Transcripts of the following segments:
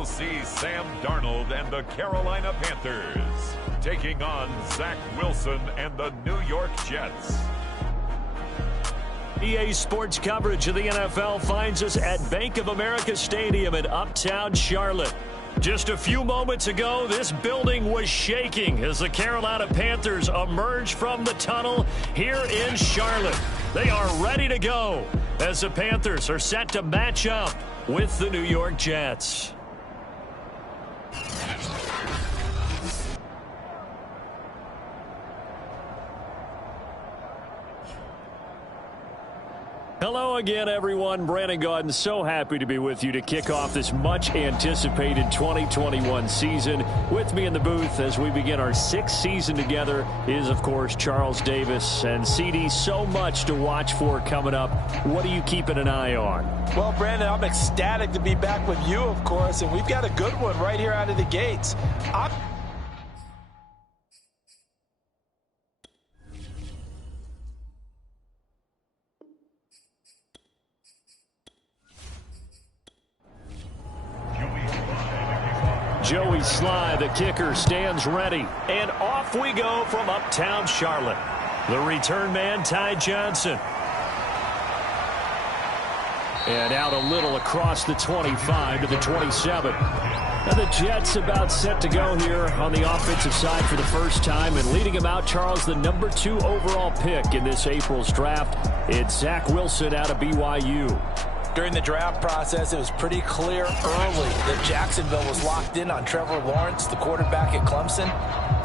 we'll see Sam Darnold and the Carolina Panthers taking on Zach Wilson and the New York Jets. EA Sports coverage of the NFL finds us at Bank of America Stadium in Uptown Charlotte. Just a few moments ago, this building was shaking as the Carolina Panthers emerged from the tunnel here in Charlotte. They are ready to go as the Panthers are set to match up with the New York Jets. Hello again, everyone. Brandon Gaudin, so happy to be with you to kick off this much-anticipated 2021 season. With me in the booth as we begin our sixth season together is, of course, Charles Davis. And, CD, so much to watch for coming up. What are you keeping an eye on? Well, Brandon, I'm ecstatic to be back with you, of course, and we've got a good one right here out of the gates. Joey Sly, the kicker, stands ready. And off we go from Uptown Charlotte. The return man, Ty Johnson. And out a little across the 25 to the 27. And the Jets about set to go here on the offensive side for the first time. And leading him out, Charles, the number 2 overall pick in this April's draft. It's Zach Wilson out of BYU. During the draft process, it was pretty clear early that Jacksonville was locked in on Trevor Lawrence, the quarterback at Clemson.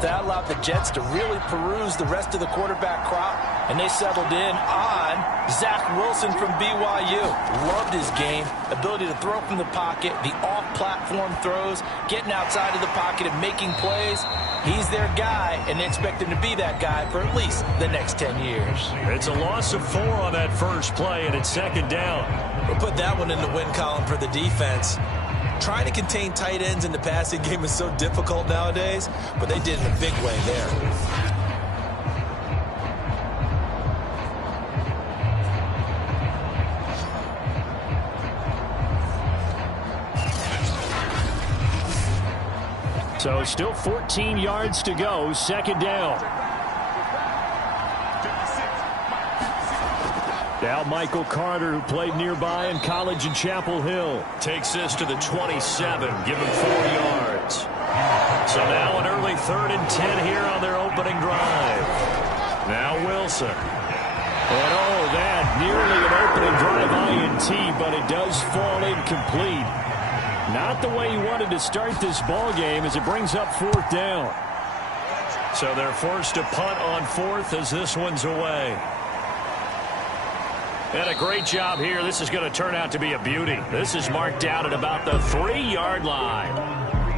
That allowed the Jets to really peruse the rest of the quarterback crop, and they settled in on Zach Wilson from BYU. Loved his game, ability to throw from the pocket, the off-platform throws, getting outside of the pocket and making plays. He's their guy, and they expect him to be that guy for at least the next 10 years. It's a loss of 4 on that first play, and it's second down. We'll put that one in the win column for the defense. Trying to contain tight ends in the passing game is so difficult nowadays, but they did in a big way there. So still 14 yards to go, second down. Now Michael Carter, who played nearby in college in Chapel Hill, takes this to the 27, give him 4 yards. So now an early 3rd and 10 here on their opening drive. Now Wilson. And oh, that nearly an opening drive INT, but it does fall incomplete. Not the way he wanted to start this ball game as it brings up 4th down. So they're forced to punt on 4th as this one's away. And a great job here. This is going to turn out to be a beauty. This is marked out at about the 3-yard line.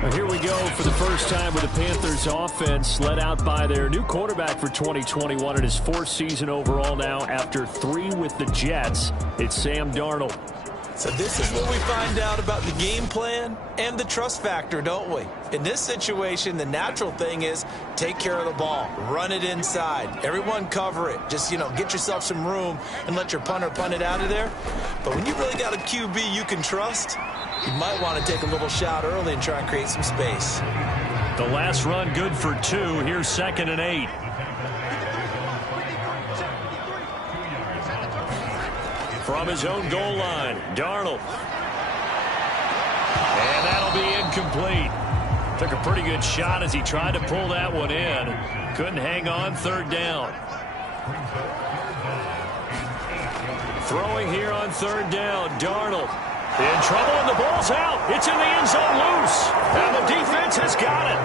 Well, here we go for the first time with the Panthers offense led out by their new quarterback for 2021 in his 4th season overall now after 3 with the Jets. It's Sam Darnold. So this is what we find out about the game plan and the trust factor, don't we? In this situation, the natural thing is take care of the ball. Run it inside. Everyone cover it. Just, get yourself some room and let your punter punt it out of there. But when you really got a QB you can trust, you might want to take a little shot early and try and create some space. The last run good for 2. Here's 2nd and 8. From his own goal line, Darnold. And that'll be incomplete. Took a pretty good shot as he tried to pull that one in. Couldn't hang on, 3rd down. Throwing here on 3rd down, Darnold. In trouble, and the ball's out. It's in the end zone loose. And the defense has got it.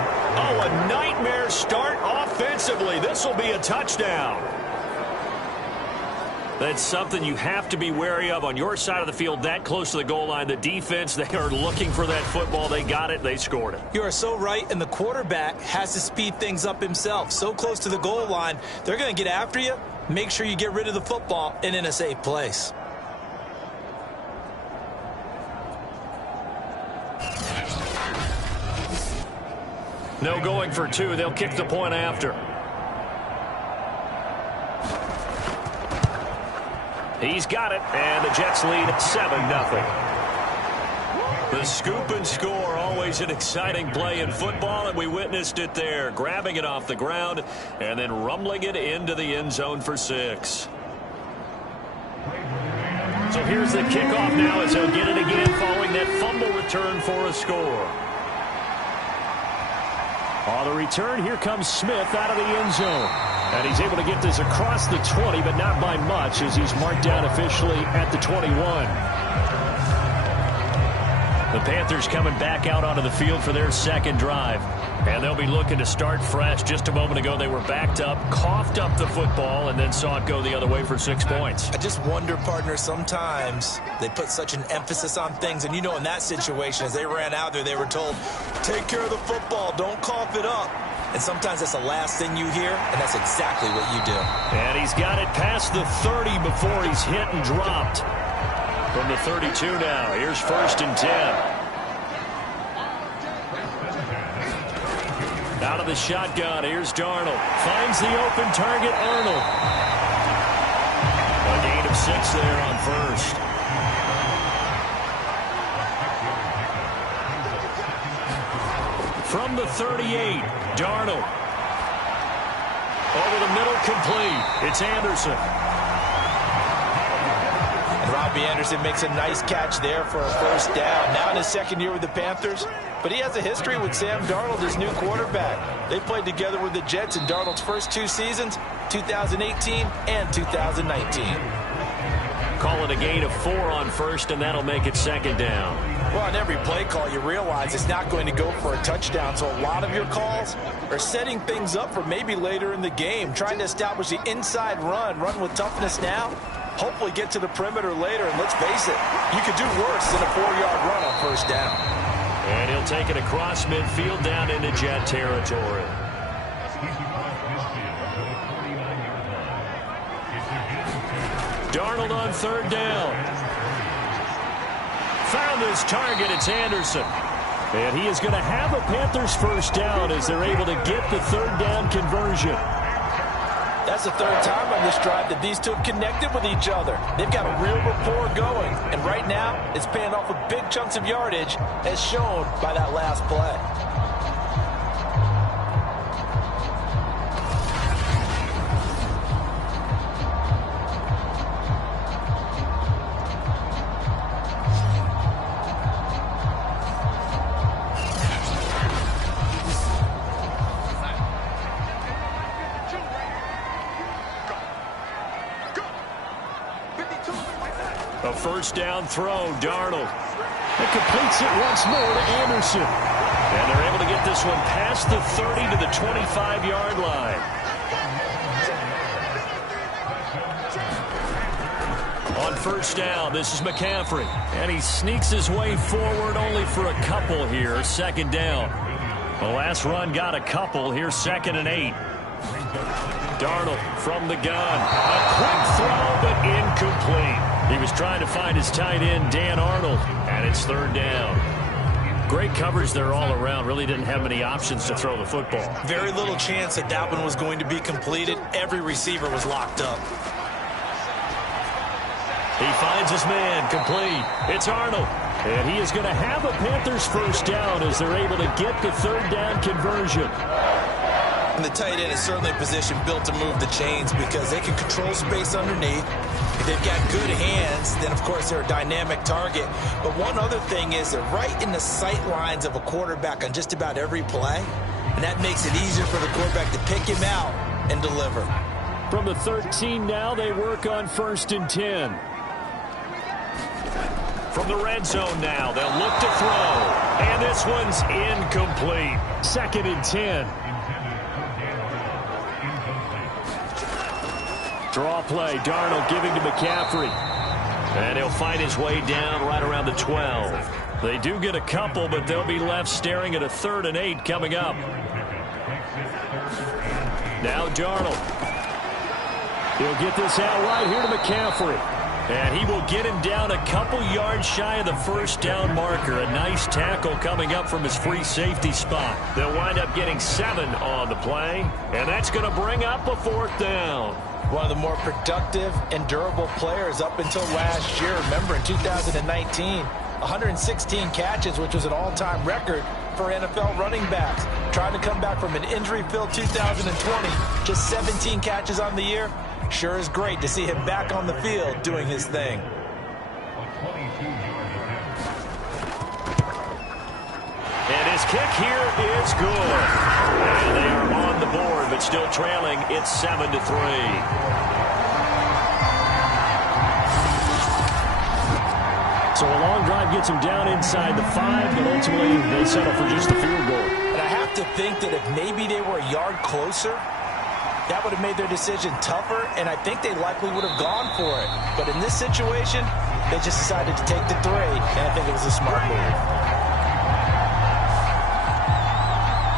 Oh, a nightmare start offensively. This will be a touchdown. That's something you have to be wary of on your side of the field that close to the goal line. The defense, they are looking for that football. They got it. They scored it. You are so right, and the quarterback has to speed things up himself. So close to the goal line, they're going to get after you. Make sure you get rid of the football and in a safe place. No going for 2. They'll kick the point after. He's got it, and the Jets lead at 7-0. The scoop and score, always an exciting play in football, and we witnessed it there, grabbing it off the ground and then rumbling it into the end zone for 6. So here's the kickoff now as he'll get it again following that fumble return for a score. On the return, here comes Smith out of the end zone. And he's able to get this across the 20, but not by much as he's marked down officially at the 21. The Panthers coming back out onto the field for their second drive. And they'll be looking to start fresh. Just a moment ago, they were backed up, coughed up the football, and then saw it go the other way for 6 points. I just wonder, partner, sometimes they put such an emphasis on things. And, you know, in that situation, as they ran out there, they were told, take care of the football, don't cough it up. And sometimes that's the last thing you hear, and that's exactly what you do. And he's got it past the 30 before he's hit and dropped. From the 32 now, here's 1st and 10. Out of the shotgun, here's Darnold. Finds the open target, Arnold. A gain of 6 there on 1st. From the 38, Darnold. Over the middle, complete. It's Anderson. And Robbie Anderson makes a nice catch there for a 1st down. Now in his 2nd year with the Panthers, but he has a history with Sam Darnold, his new quarterback. They played together with the Jets in Darnold's first 2 seasons, 2018 and 2019. Call it a gain of 4 on 1st, and that'll make it 2nd down. Well, on every play call, you realize it's not going to go for a touchdown, so a lot of your calls are setting things up for maybe later in the game, trying to establish the inside run with toughness now, hopefully get to the perimeter later, and let's face it, you could do worse than a 4-yard run on 1st down. And he'll take it across midfield down into Jet territory. Darnold on 3rd down. Found his target. It's Anderson. And he is going to have a Panthers 1st down as they're able to get the 3rd down conversion. That's the 3rd time on this drive that these two have connected with each other. They've got a real rapport going. And right now, it's paying off with big chunks of yardage as shown by that last play. A 1st down throw, Darnold. It completes it once more to Anderson. And they're able to get this one past the 30 to the 25-yard line. On 1st down, this is McCaffrey. And he sneaks his way forward only for a couple here. 2nd down. The last run got a couple. Here's 2nd and 8. Darnold from the gun. A quick throw, but incomplete. He was trying to find his tight end, Dan Arnold, and it's 3rd down. Great coverage there all around. Really didn't have many options to throw the football. Very little chance that one was going to be completed. Every receiver was locked up. He finds his man, complete. It's Arnold. And he is going to have a Panthers 1st down as they're able to get the 3rd down conversion. And the tight end is certainly a position built to move the chains because they can control space underneath. If they've got good hands, then, of course, they're a dynamic target. But one other thing is they're right in the sight lines of a quarterback on just about every play. And that makes it easier for the quarterback to pick him out and deliver. From the 13 now, they work on 1st and 10. From the red zone now, they'll look to throw. And this one's incomplete. 2nd and 10. Draw play, Darnold giving to McCaffrey. And he'll find his way down right around the 12. They do get a couple, but they'll be left staring at a 3rd and 8 coming up. Now Darnold. He'll get this out right here to McCaffrey. And he will get him down a couple yards shy of the 1st down marker. A nice tackle coming up from his free safety spot. They'll wind up getting 7 on the play. And that's going to bring up a 4th down. One of the more productive and durable players up until last year. Remember, in 2019, 116 catches, which was an all-time record for NFL running backs. Trying to come back from an injury-filled 2020, just 17 catches on the year. Sure is great to see him back on the field doing his thing. And his kick here is good. And they are on the board, but still trailing. It's 7-3. So a long drive gets them down inside the 5, but ultimately they settle for just the field goal. And I have to think that if maybe they were a yard closer, that would have made their decision tougher, and I think they likely would have gone for it. But in this situation, they just decided to take the 3, and I think it was a smart move.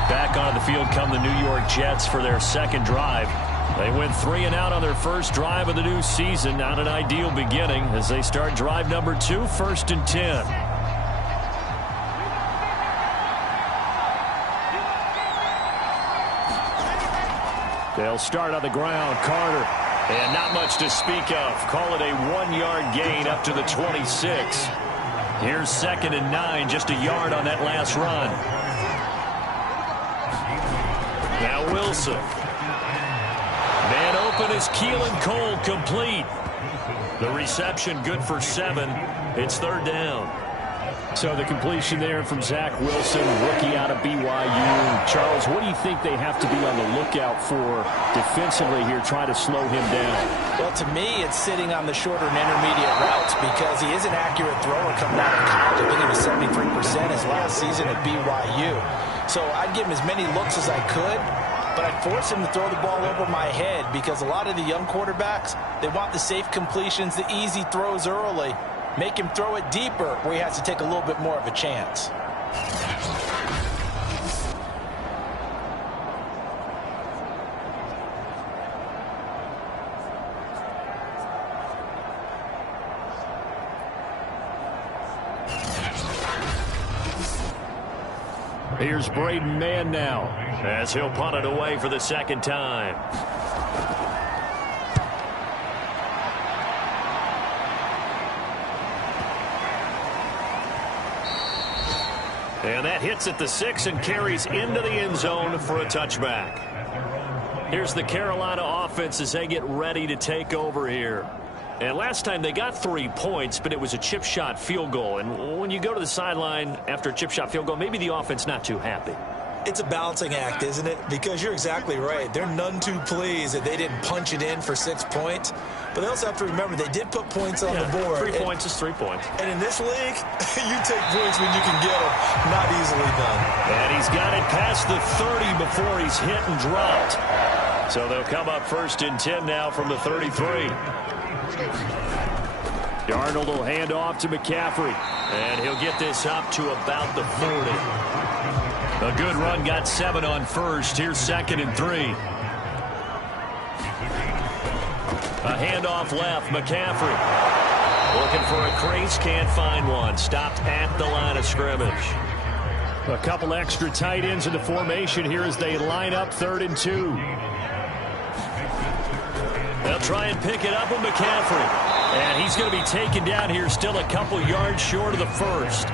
Back onto the field come the New York Jets for their second drive. They went 3 and out on their first drive of the new season. Not an ideal beginning as they start drive number 2, 1st and 10. They'll start on the ground. Carter. And not much to speak of. Call it a 1-yard gain up to the 26. Here's 2nd and 9. Just a yard on that last run. Now Wilson. Man open is Keelan Cole, complete. The reception good for 7. It's 3rd down. So the completion there from Zach Wilson, rookie out of BYU. Charles, what do you think they have to be on the lookout for defensively here, trying to slow him down? Well, to me, it's sitting on the shorter and intermediate routes because he is an accurate thrower coming out of college. I think he was 73% his last season at BYU. So I'd give him as many looks as I could, but I'd force him to throw the ball over my head because a lot of the young quarterbacks, they want the safe completions, the easy throws early. Make him throw it deeper where he has to take a little bit more of a chance. Here's Braden Mann now as he'll punt it away for the second time. And that hits at the 6 and carries into the end zone for a touchback. Here's the Carolina offense as they get ready to take over here. And last time they got 3 points, but it was a chip shot field goal. And when you go to the sideline after a chip shot field goal, maybe the offense not too happy. It's a balancing act, isn't it? Because you're exactly right. They're none too pleased that they didn't punch it in for 6 points. But they also have to remember they did put points on the board. 3 points is 3 points. And in this league, you take points when you can get them. Not easily done. And he's got it past the 30 before he's hit and dropped. So they'll come up 1st and 10 now from the 33. Darnold will hand off to McCaffrey. And he'll get this up to about the 40. A good run, got 7 on first. Here's 2nd and 3. A handoff left, McCaffrey. Looking for a crease, can't find one. Stopped at the line of scrimmage. A couple extra tight ends in the formation here as they line up 3rd and 2. They'll try and pick it up with McCaffrey. And he's going to be taken down here, still a couple yards short of the first.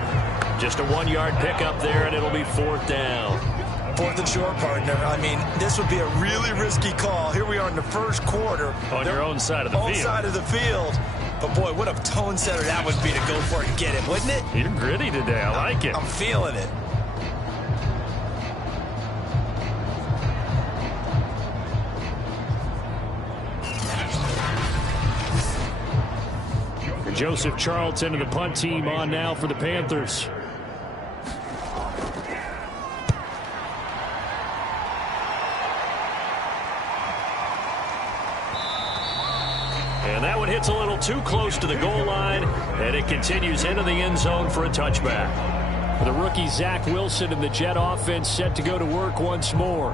Just a 1-yard pickup there, and it'll be 4th down. 4th and short, partner. I mean, this would be a really risky call. Here we are in the first quarter. On your own side of the field. Own side of the field. But, boy, what a tone setter that would be to go for it and get it, wouldn't it? You're gritty today. I like it. I'm feeling it. Joseph Charlton and the punt team on now for the Panthers. And that one hits a little too close to the goal line, and it continues into the end zone for a touchback. The rookie Zach Wilson and the Jet offense set to go to work once more.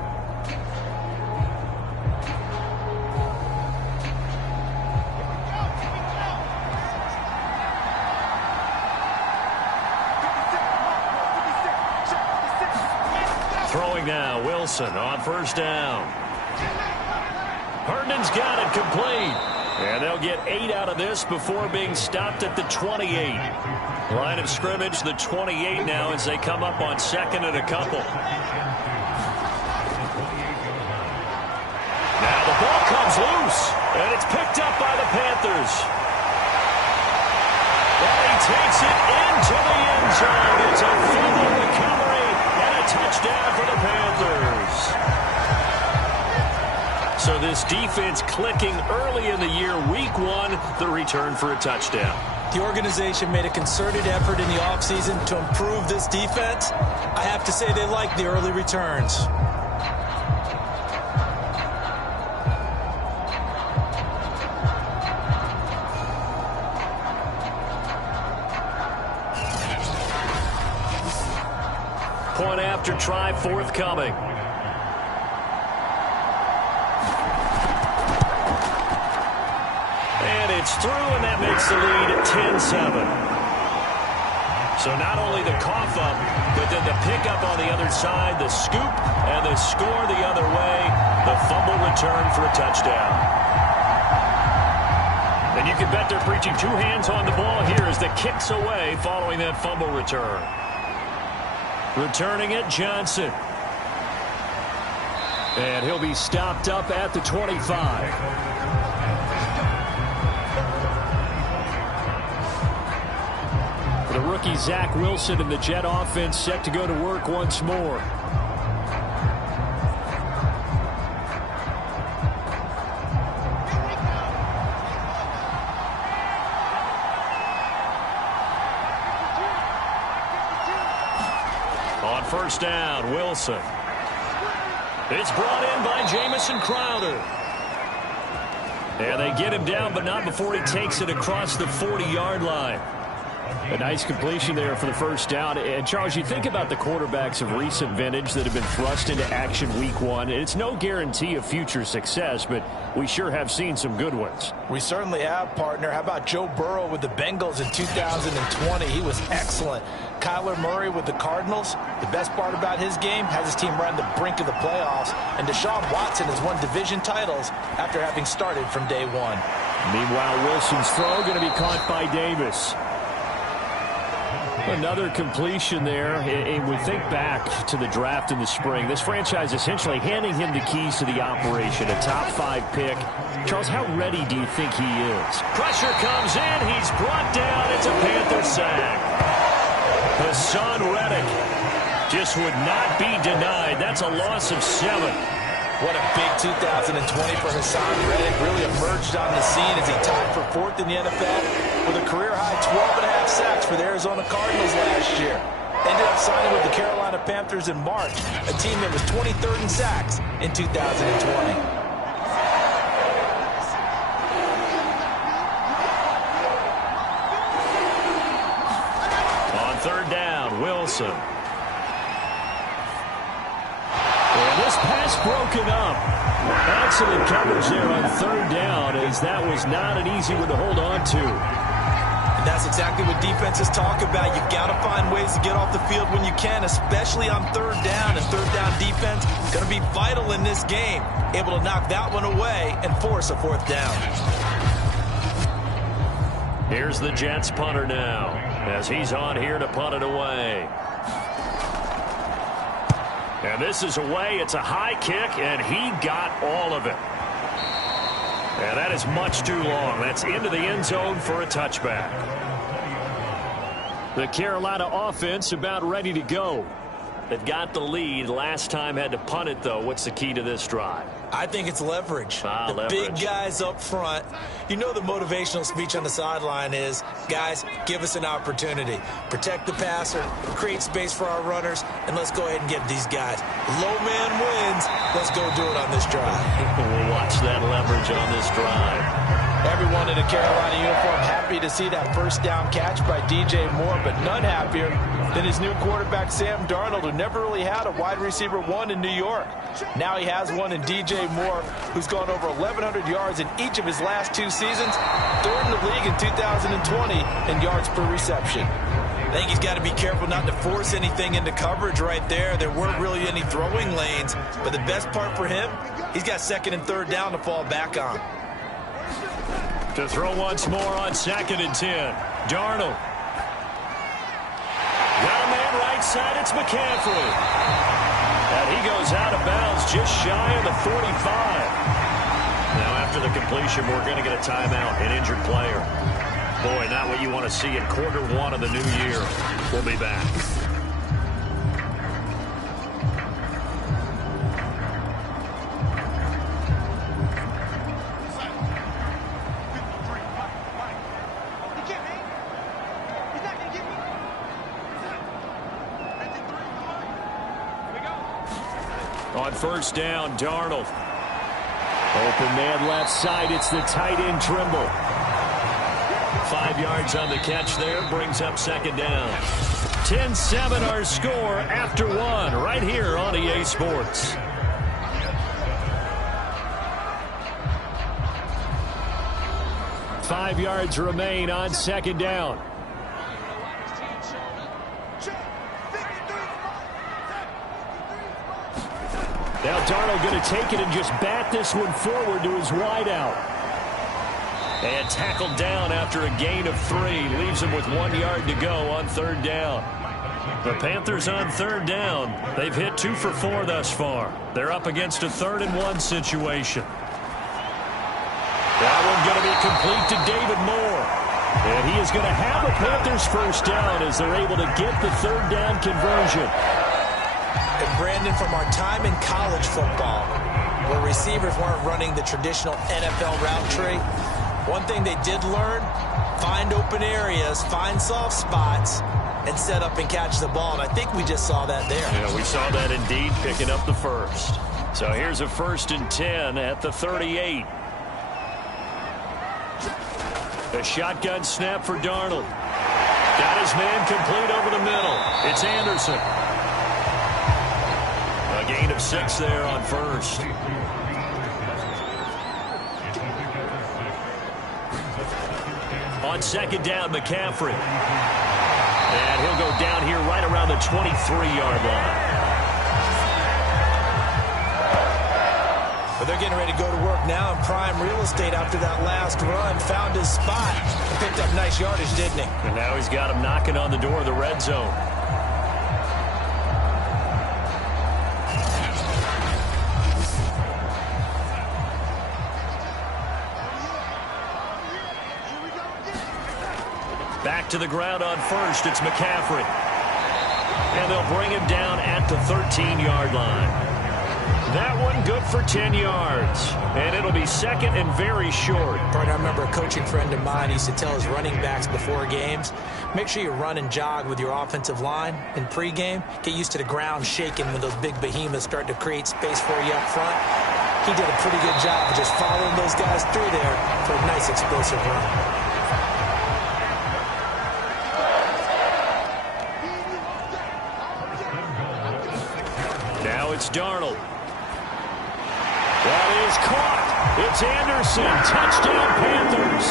Throwing now, Wilson on 1st down. Herndon's got it complete. And they'll get 8 out of this before being stopped at the 28. Line of scrimmage, the 28 now as they come up on second and a couple. Now the ball comes loose, and it's picked up by the Panthers. And he takes it into the end zone. It's a fumble recovery and a touchdown for the Panthers. So this defense clicking early in the year, week 1, the return for a touchdown. The organization made a concerted effort in the offseason to improve this defense. I have to say they like the early returns. Point after try forthcoming. And it's through, and that makes the lead 10-7. So not only the cough up, but then the pickup on the other side, the scoop, and the score the other way, the fumble return for a touchdown. And you can bet they're preaching 2 hands on the ball here as the kick's away following that fumble return. Returning it, Johnson. And he'll be stopped up at the 25. The rookie Zach Wilson and the Jet offense set to go to work once more. On first down, Wilson. It's brought in by Jamison Crowder. And they get him down, but not before he takes it across the 40-yard line. A nice completion there for the first down. And, Charles, you think about the quarterbacks of recent vintage that have been thrust into action week 1. It's no guarantee of future success, but we sure have seen some good ones. We certainly have, partner. How about Joe Burrow with the Bengals in 2020? He was excellent. Kyler Murray with the Cardinals. The best part about his game, has his team right on the brink of the playoffs. And Deshaun Watson has won division titles after having started from day 1. Meanwhile, Wilson's throw going to be caught by Davis. Another completion there, and we think back to the draft in the spring. This franchise essentially handing him the keys to the operation, a top 5 pick. Charles, how ready do you think he is? Pressure comes in, he's brought down, it's a Panther sack. Hassan Reddick just would not be denied. That's a loss of 7. What a big 2020 for Hassan Reddick. Really emerged on the scene as he tied for 4th in the NFL with a career-high 12.5 sacks for the Arizona Cardinals last year. Ended up signing with the Carolina Panthers in March, a team that was 23rd in sacks in 2020. On third down, Wilson. And this pass broken up. Excellent coverage there on third down, as that was not an easy one to hold on to. And that's exactly what defenses talk about. You've got to find ways to get off the field when you can, especially on third down. And third down defense going to be vital in this game. Able to knock that one away and force a 4th down. Here's the Jets punter now, as he's on here to punt it away. And this is away. It's a high kick, and he got all of it. And that is much too long. That's into the end zone for a touchback. The Carolina offense about ready to go. They've got the lead. Last time had to punt it, though. What's the key to this drive? I think it's leverage. Leverage. Big guys up front. You know the motivational speech on the sideline is, guys, give us an opportunity. Protect the passer, create space for our runners, and let's go ahead and get these guys. Low man wins. Let's go do it on this drive. We'll watch that leverage on this drive. Everyone in a Carolina uniform happy to see that first down catch by DJ Moore, but none happier than his new quarterback, Sam Darnold, who never really had a wide receiver 1 in New York. Now he has one in DJ Moore, who's gone over 1,100 yards in each of his last 2 seasons, 3rd in the league in 2020 in yards per reception. I think he's got to be careful not to force anything into coverage right there. There weren't really any throwing lanes, but the best part for him, he's got 2nd and 3rd down to fall back on. To throw once more on 2nd and 10. Darnold. Got a man right side. It's McCaffrey. And he goes out of bounds just shy of the 45. Now after the completion, we're going to get a timeout, an injured player. Boy, not what you want to see in Q1 of the new year. We'll be back. On 1st down, Darnold. Open man left side. It's the tight end Trimble. 5 yards on the catch there. Brings up 2nd down. 10-7 our score after 1 right here on EA Sports. Five yards remain on 2nd down. Now Darnold going to take it and just bat this one forward to his wideout. And tackled down after a gain of 3. Leaves him with 1 yard to go on 3rd down. The Panthers on 3rd down. They've hit 2 for 4 thus far. They're up against a 3rd and 1 situation. That one going to be complete to David Moore. And he is going to have a Panthers 1st down as they're able to get the 3rd down conversion. And Brandon, from our time in college football, where receivers weren't running the traditional NFL route tree, one thing they did learn, find open areas, find soft spots, and set up and catch the ball. And I think we just saw that there. Yeah, we saw that indeed, picking up the 1st. So here's a 1st and 10 at the 38. A shotgun snap for Darnold. Got his man complete over the middle. It's Anderson. A gain of 6 there on 1st. On 2nd down, McCaffrey. And he'll go down here right around the 23-yard line. But they're getting ready to go to work now in prime real estate after that last run. Found his spot. And picked up nice yardage, didn't he? And now he's got him knocking on the door of the red zone. Back to the ground on 1st. It's McCaffrey. And they'll bring him down at the 13-yard line. That one good for 10 yards. And it'll be 2nd and very short. I remember a coaching friend of mine used to tell his running backs before games, make sure you run and jog with your offensive line in pregame. Get used to the ground shaking when those big behemoths start to create space for you up front. He did a pretty good job of just following those guys through there for a nice explosive run. Now it's Darnold. That is caught. It's Anderson. Touchdown, Panthers.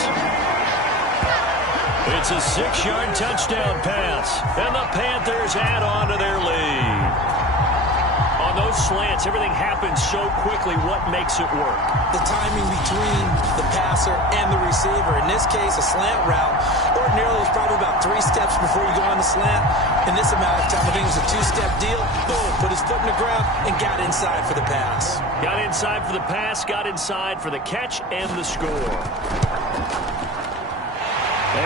It's a 6-yard touchdown pass. And the Panthers add on to their lead. On those slants, everything happens so quickly. What makes it work? The timing between the passer and the receiver. In this case, a slant route. Ordinarily, it's probably about 3 steps before you go on the slant. In this amount of time, I think it was a 2-step deal. Boom, put his foot in the ground and got inside for the pass. Got inside for the pass, got inside for the catch and the score.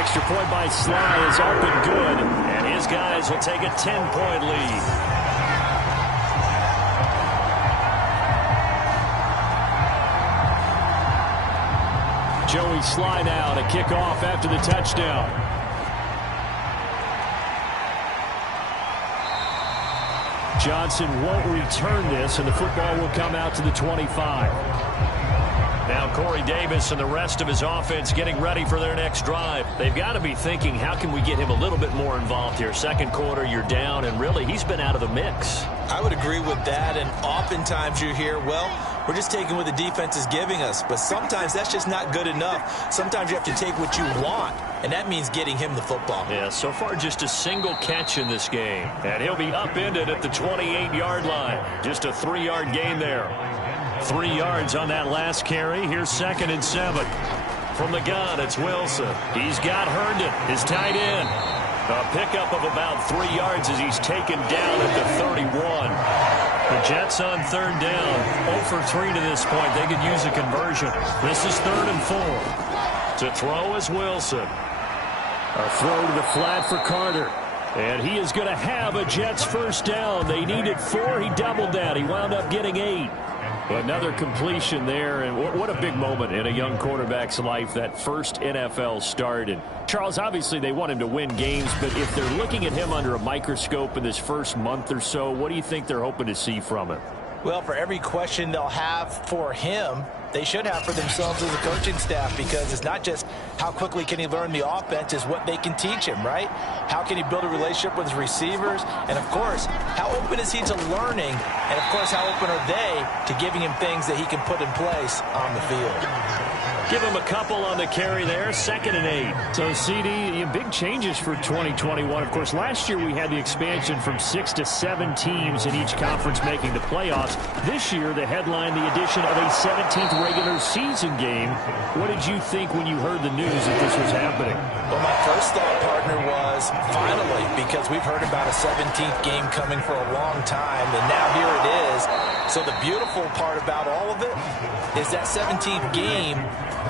Extra point by Sly is up and good. And his guys will take a 10-point lead. Joey Sly now to kick off after the touchdown. Johnson won't return this, and the football will come out to the 25. Now Corey Davis and the rest of his offense getting ready for their next drive. They've got to be thinking, how can we get him a little bit more involved here? 2nd quarter, you're down, and really, he's been out of the mix. I would agree with that, and oftentimes you hear, well, we're just taking what the defense is giving us. But sometimes that's just not good enough. Sometimes you have to take what you want, and that means getting him the football. Yeah, so far just a single catch in this game. And he'll be upended at the 28-yard line. Just a 3-yard gain there. 3 yards on that last carry. Here's 2nd and 7. from the gun, it's Wilson. He's got Herndon, his tight end. A pickup of about 3 yards as he's taken down at the 31. The Jets on third down, 0 for 3 to this point. They could use a conversion. This is 3rd and 4. To throw is Wilson. A throw to the flat for Carter. And he is going to have a Jets first down. They needed 4. He doubled that. He wound up getting 8. Another completion there, and what a big moment in a young quarterback's life, that first NFL start. And Charles, obviously they want him to win games, but if they're looking at him under a microscope in this first month or so, what do you think they're hoping to see from him? Well, for every question they'll have for him, they should have for themselves as a coaching staff, because it's not just how quickly can he learn the offense, it's what they can teach him, right? How can he build a relationship with his receivers? And, of course, how open is he to learning? And, of course, how open are they to giving him things that he can put in place on the field? Give him a couple on the carry there, 2nd and 8. So, CD, big changes for 2021. Of course, last year we had the expansion from 6 to 7 teams in each conference making the playoffs. This year, they headlined the addition of a 17th regular season game. What did you think when you heard the news that this was happening? Well, my first thought, partner, was finally, because we've heard about a 17th game coming for a long time, and now here it is. So the beautiful part about all of it is that 17th game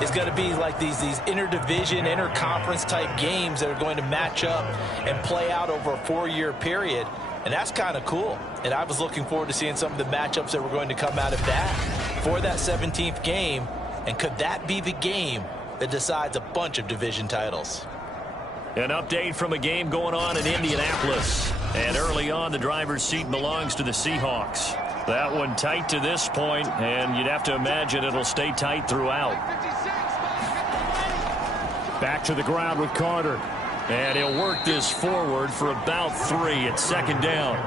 is going to be like these interdivision, interconference type games that are going to match up and play out over a 4-year period. And that's kind of cool. And I was looking forward to seeing some of the matchups that were going to come out of that for that 17th game. And could that be the game that decides a bunch of division titles? An update from a game going on in Indianapolis. And early on, the driver's seat belongs to the Seahawks. That one tight to this point, and you'd have to imagine it'll stay tight throughout. Back to the ground with Carter. And he'll work this forward for about 3 at 2nd down.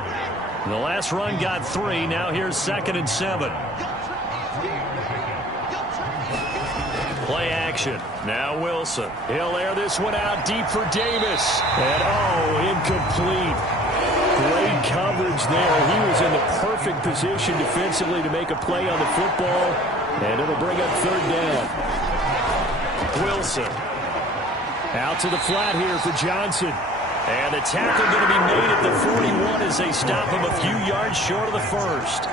The last run got 3. Now here's 2nd and 7. Play action. Now Wilson. He'll air this one out deep for Davis. And, incomplete. Great coverage there. He was in the perfect position defensively to make a play on the football. And it'll bring up 3rd down. Wilson. Out to the flat here for Johnson. And the tackle going to be made at the 41 as they stop him a few yards short of the first.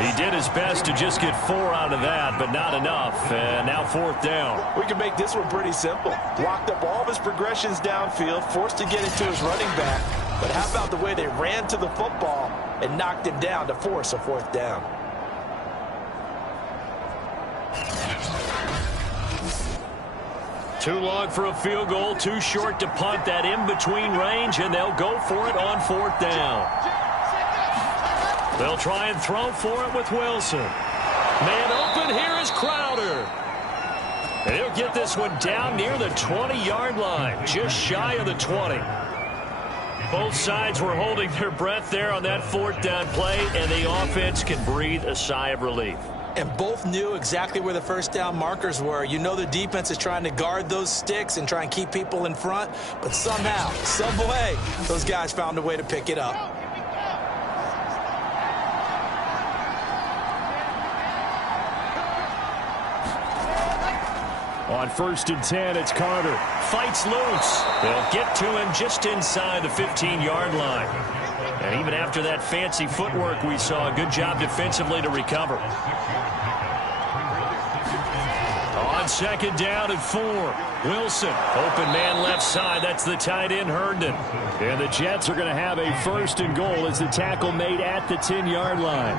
He did his best to just get 4 out of that, but not enough. And now 4th down. We can make this one pretty simple. Blocked up all of his progressions downfield, forced to get it to his running back. But how about the way they ran to the football and knocked him down to force a 4th down? Too long for a field goal, too short to punt. That in-between range, and they'll go for it on 4th down. They'll try and throw for it with Wilson. Man open, here is Crowder. And he'll get this one down near the 20-yard line, just shy of the 20. Both sides were holding their breath there on that 4th down play, and the offense can breathe a sigh of relief. And both knew exactly where the first down markers were. You know the defense is trying to guard those sticks and try and keep people in front, but somehow, some way, those guys found a way to pick it up. On 1st and 10, it's Carter. Fights loose. They'll get to him just inside the 15-yard line. And even after that fancy footwork we saw, a good job defensively to recover. On 2nd down and 4, Wilson. Open man left side. That's the tight end, Herndon. And the Jets are going to have a 1st and goal as the tackle made at the 10-yard line.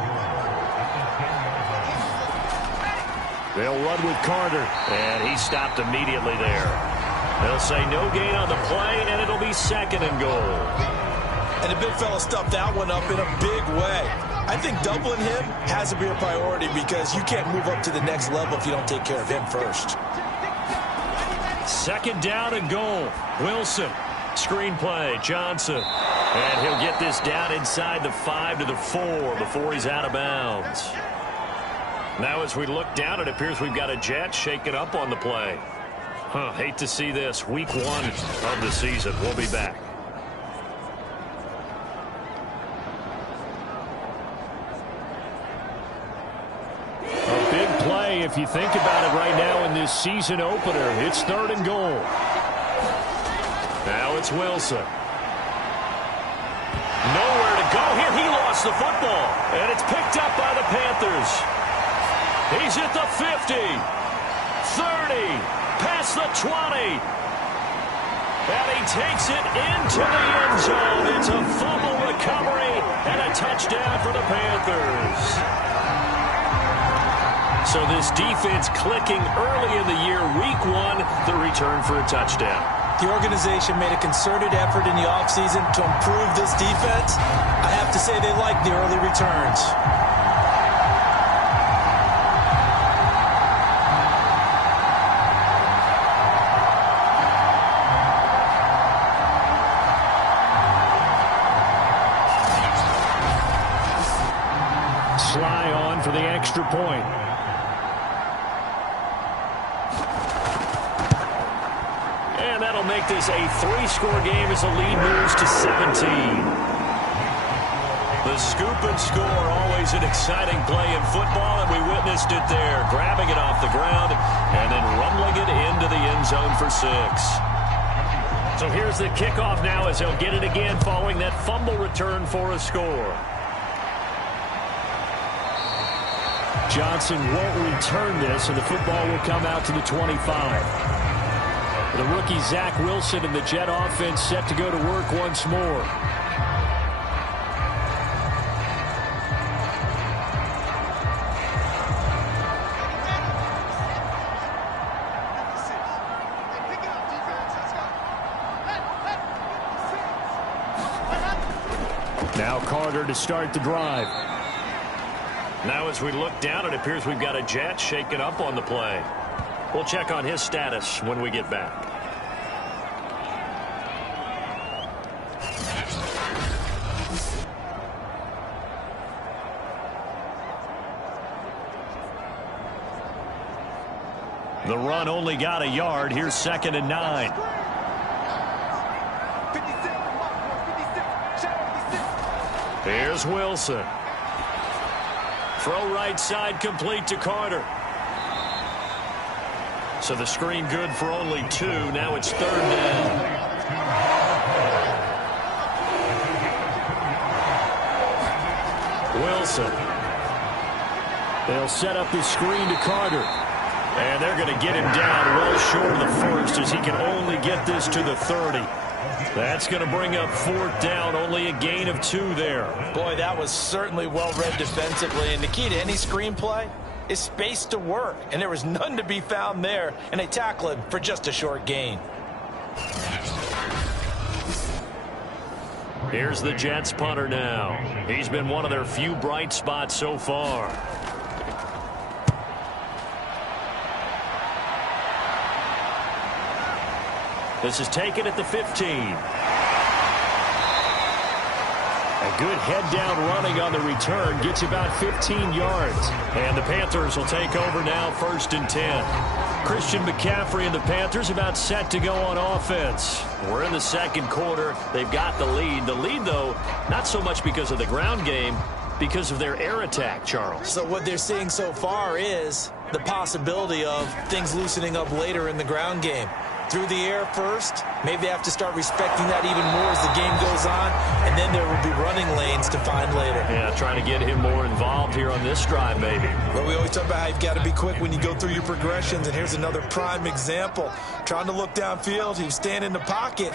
They'll run with Carter. And he stopped immediately there. They'll say no gain on the play, and it'll be 2nd and goal. And the big fella stuffed that one up in a big way. I think doubling him has to be a priority because you can't move up to the next level if you don't take care of him first. 2nd down and goal. Wilson. Screen play. Johnson. And he'll get this down inside the 5 to the 4 before he's out of bounds. Now as we look down, it appears we've got a Jet shaken up on the play. Hate to see this. Week 1 of the season. We'll be back. if you think about it right now in this season opener, it's 3rd and goal. Now it's Wilson. Nowhere to go here. He lost the football. And it's picked up by the Panthers. He's at the 50. 30. Past the 20. And he takes it into the end zone. It's a fumble recovery and a touchdown for the Panthers. So this defense clicking early in the year, week 1, the return for a touchdown. The organization made a concerted effort in the offseason to improve this defense. I have to say they like the early returns. Sly on for the extra point. And that'll make this a 3-score game as the lead moves to 17. The scoop and score, always an exciting play in football, and we witnessed it there. Grabbing it off the ground and then rumbling it into the end zone for 6. So here's the kickoff now as they'll get it again following that fumble return for a score. Johnson won't return this, and the football will come out to the 25. The rookie Zach Wilson and the Jet offense set to go to work once more. Now Carter to start the drive. Now as we look down, it appears we've got a Jet shaken up on the play. We'll check on his status when we get back. The run only got a yard. Here's 2nd and 9. Here's Wilson. Throw right side complete to Carter. So the screen good for only 2. Now it's 3rd down. Wilson. They'll set up the screen to Carter. And they're going to get him down well short of the 1st as he can only get this to the 30. That's going to bring up 4th down, only a gain of 2 there. Boy, that was certainly well read defensively. And the key to any screenplay is space to work. And there was none to be found there. And they tackle it for just a short gain. Here's the Jets punter now. He's been one of their few bright spots so far. This is taken at the 15. A good head down running on the return gets about 15 yards. And the Panthers will take over now, 1st and 10. Christian McCaffrey and the Panthers about set to go on offense. We're in the 2nd quarter. They've got the lead. The lead, though, not so much because of the ground game, because of their air attack, Charles. So what they're seeing so far is the possibility of things loosening up later in the ground game. Through the air first, maybe they have to start respecting that even more as the game goes on, and then there will be running lanes to find later. Yeah, trying to get him more involved here on this drive, maybe. But we always talk about how you've got to be quick when you go through your progressions, and here's another prime example. Trying to look downfield, he was standing in the pocket,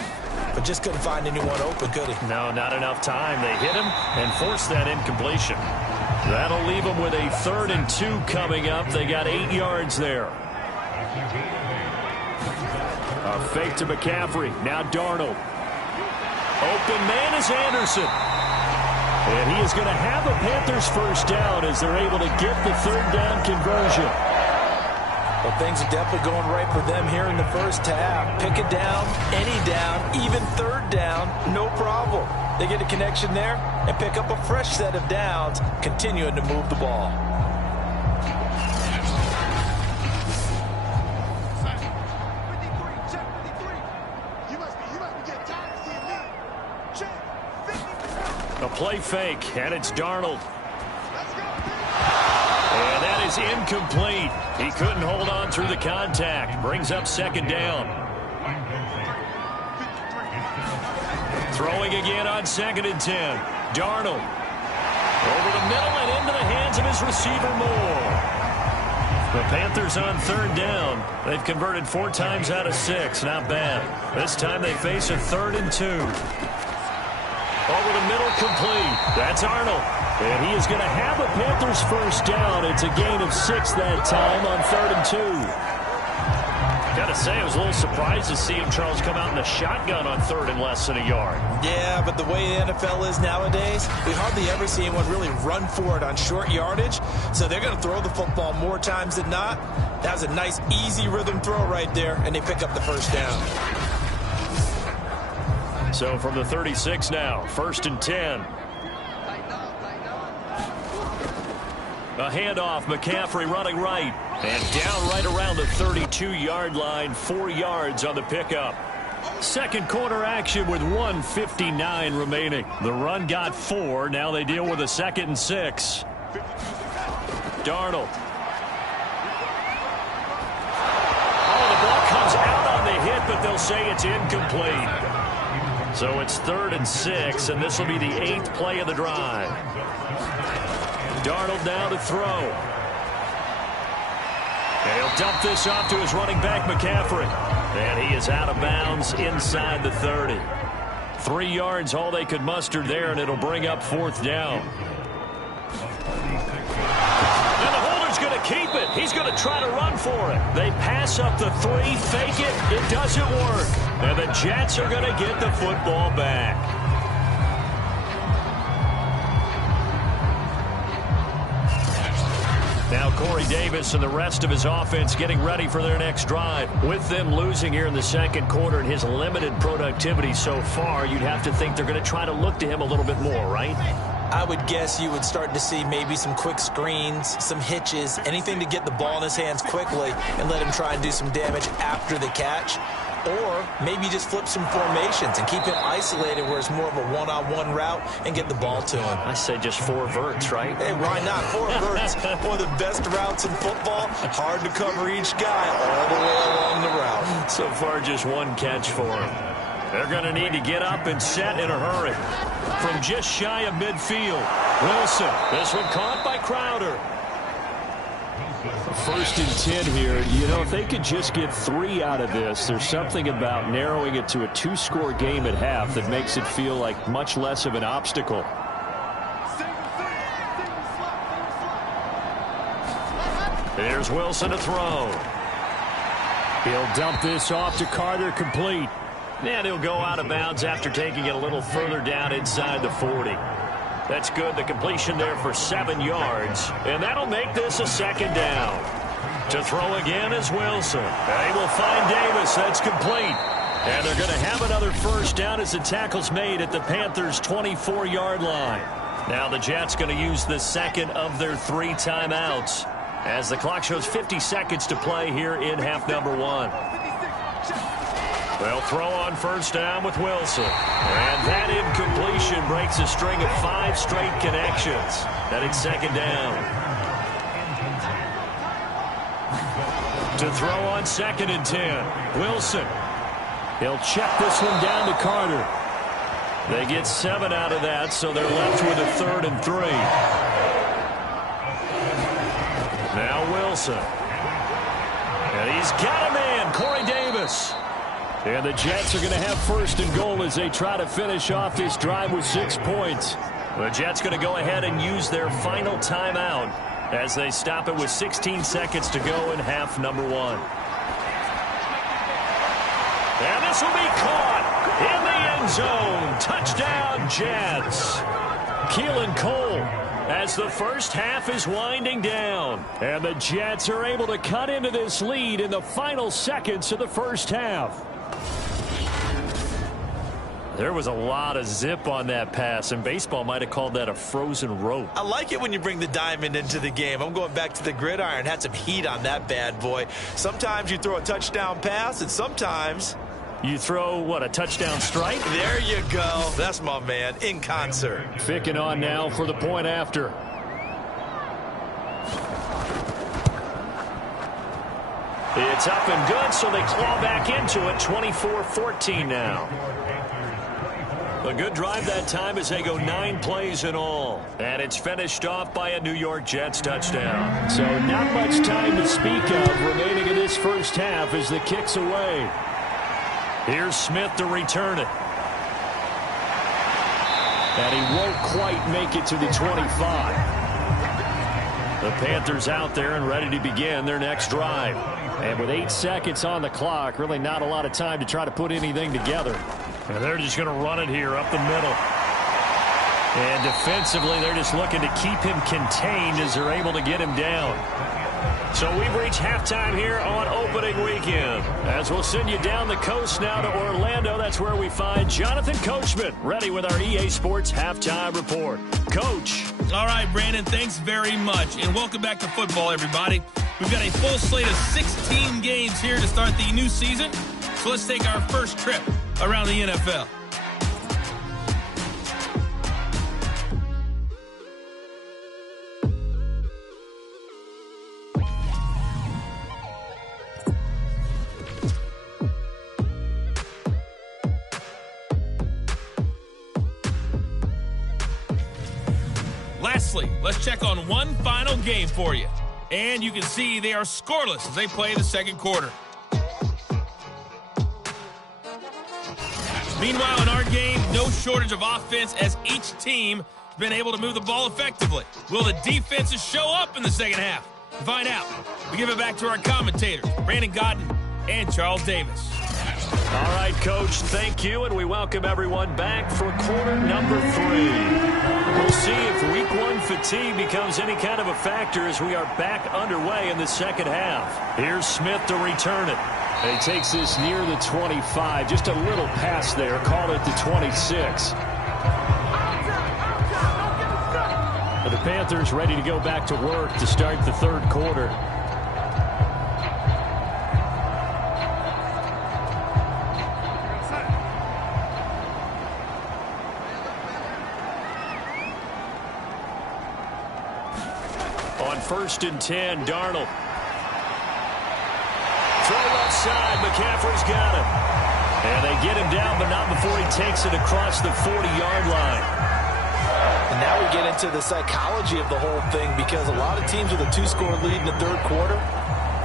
but just couldn't find anyone open, could he? No, not enough time. They hit him and forced that incompletion. That'll leave them with a 3rd and 2 coming up. They got 8 yards there. A fake to McCaffrey. Now Darnold. Open man is Anderson. And he is going to have a Panthers 1st down as they're able to get the 3rd down conversion. Well, things are definitely going right for them here in the 1st half. Pick it down, any down, even 3rd down, no problem. They get a connection there and pick up a fresh set of downs, continuing to move the ball. A play fake, and it's Darnold. And that is incomplete. He couldn't hold on through the contact. Brings up second down. Throwing again on 2nd and 10. Darnold. Over the middle and into the hands of his receiver Moore. The Panthers on 3rd down. They've converted 4 times out of 6. Not bad. This time they face a 3rd and 2. Over the middle, complete. That's Arnold. And he is going to have a Panthers first down. It's a gain of 6 that time on 3rd and 2. Got to say, I was a little surprised to see him, Charles, come out in a shotgun on 3rd and less than a yard. Yeah, but the way the NFL is nowadays, we hardly ever see anyone really run for it on short yardage. So they're going to throw the football more times than not. That was a nice, easy rhythm throw right there, and they pick up the first down. So from the 36 now, 1st and 10. A handoff, McCaffrey running right. And down right around the 32-yard line, 4 yards on the pickup. Second quarter action with 1:59 remaining. The run got 4. Now they deal with a 2nd and 6. Darnold. Oh, the ball comes out on the hit, but they'll say it's incomplete. So it's 3rd and 6, and this will be the 8th play of the drive. Darnold now to throw. And he'll dump this off to his running back, McCaffrey. And he is out of bounds inside the 30. 3 yards, all they could muster there, and it'll bring up 4th down. And the holder's going to keep it. He's going to try to run for it. They pass up the 3, fake it. It doesn't work. And the Jets are going to get the football back. Now Corey Davis and the rest of his offense getting ready for their next drive. With them losing here in the 2nd quarter and his limited productivity so far, you'd have to think they're going to try to look to him a little bit more, right? I would guess you would start to see maybe some quick screens, some hitches, anything to get the ball in his hands quickly and let him try and do some damage after the catch. Or maybe just flip some formations and keep him isolated where it's more of a one-on-one route and get the ball to him. I say just 4 verts, right? Hey, why not? 4 verts. One of the best routes in football. Hard to cover each guy all the way along the route. So far, just 1 catch for him. They're going to need to get up and set in a hurry. From just shy of midfield, Wilson. This one caught by Crowder. 1st and 10 here. You know, if they could just get 3 out of this, there's something about narrowing it to a 2-score game at half that makes it feel like much less of an obstacle. There's Wilson to throw. He'll dump this off to Carter, complete. And he'll go out of bounds after taking it a little further down inside the 40. That's good. The completion there for 7 yards. And that'll make this a 2nd down. To throw again is Wilson. They will find Davis. That's complete. And they're going to have another first down as the tackle's made at the Panthers' 24-yard line. Now the Jets going to use the 2nd of their 3 timeouts as the clock shows 50 seconds to play here in half number 1. They'll throw on first down with Wilson. And that incompletion breaks a string of 5 straight connections. And it's 2nd down. To throw on 2nd and 10. Wilson. He'll check this one down to Carter. They get 7 out of that, so they're left with a 3rd and 3. Now Wilson. And he's got a man, Corey Davis. And the Jets are going to have 1st and goal as they try to finish off this drive with 6 points. The Jets going to go ahead and use their final timeout as they stop it with 16 seconds to go in half number 1. And this will be caught in the end zone. Touchdown, Jets. Keelan Cole as the first half is winding down. And the Jets are able to cut into this lead in the final seconds of the first half. There was a lot of zip on that pass, and baseball might have called that a frozen rope. I like it when you bring the diamond into the game. I'm going back to the gridiron. Had some heat on that bad boy. Sometimes you throw a touchdown pass, and sometimes you throw, what, a touchdown strike? There you go. That's my man, in concert. Ficking on now for the point after. It's up and good, so they claw back into it. 24-14 now. A good drive that time as they go 9 plays in all. And it's finished off by a New York Jets touchdown. So not much time to speak of remaining in this first half as the kick's away. Here's Smith to return it. And he won't quite make it to the 25. The Panthers out there and ready to begin their next drive. And with 8 seconds on the clock, really not a lot of time to try to put anything together. And they're just going to run it here up the middle. And defensively, they're just looking to keep him contained as they're able to get him down. So we've reached halftime here on opening weekend. As we'll send you down the coast now to Orlando, that's where we find Jonathan Coachman, ready with our EA Sports Halftime Report. Coach. All right, Brandon, thanks very much. And welcome back to football, everybody. We've got a full slate of 16 games here to start the new season. So let's take our first trip around the NFL. Lastly, let's check on one final game for you. And you can see they are scoreless as they play the second quarter. Meanwhile, in our game, no shortage of offense as each team has been able to move the ball effectively. Will the defenses show up in the second half? To find out, we give it back to our commentators, Brandon Godden and Charles Davis. All right, Coach, thank you, and we welcome everyone back for quarter number 3. We'll see if Week 1 fatigue becomes any kind of a factor as we are back underway in the second half. Here's Smith to return it. He takes this near the 25. Just a little pass there. Call it the 26. The Panthers ready to go back to work to start the third quarter. On 1st and 10, Darnold. Throw left side, McCaffrey's got it. And they get him down, but not before he takes it across the 40-yard line. And now we get into the psychology of the whole thing, because a lot of teams with a 2-score lead in the third quarter,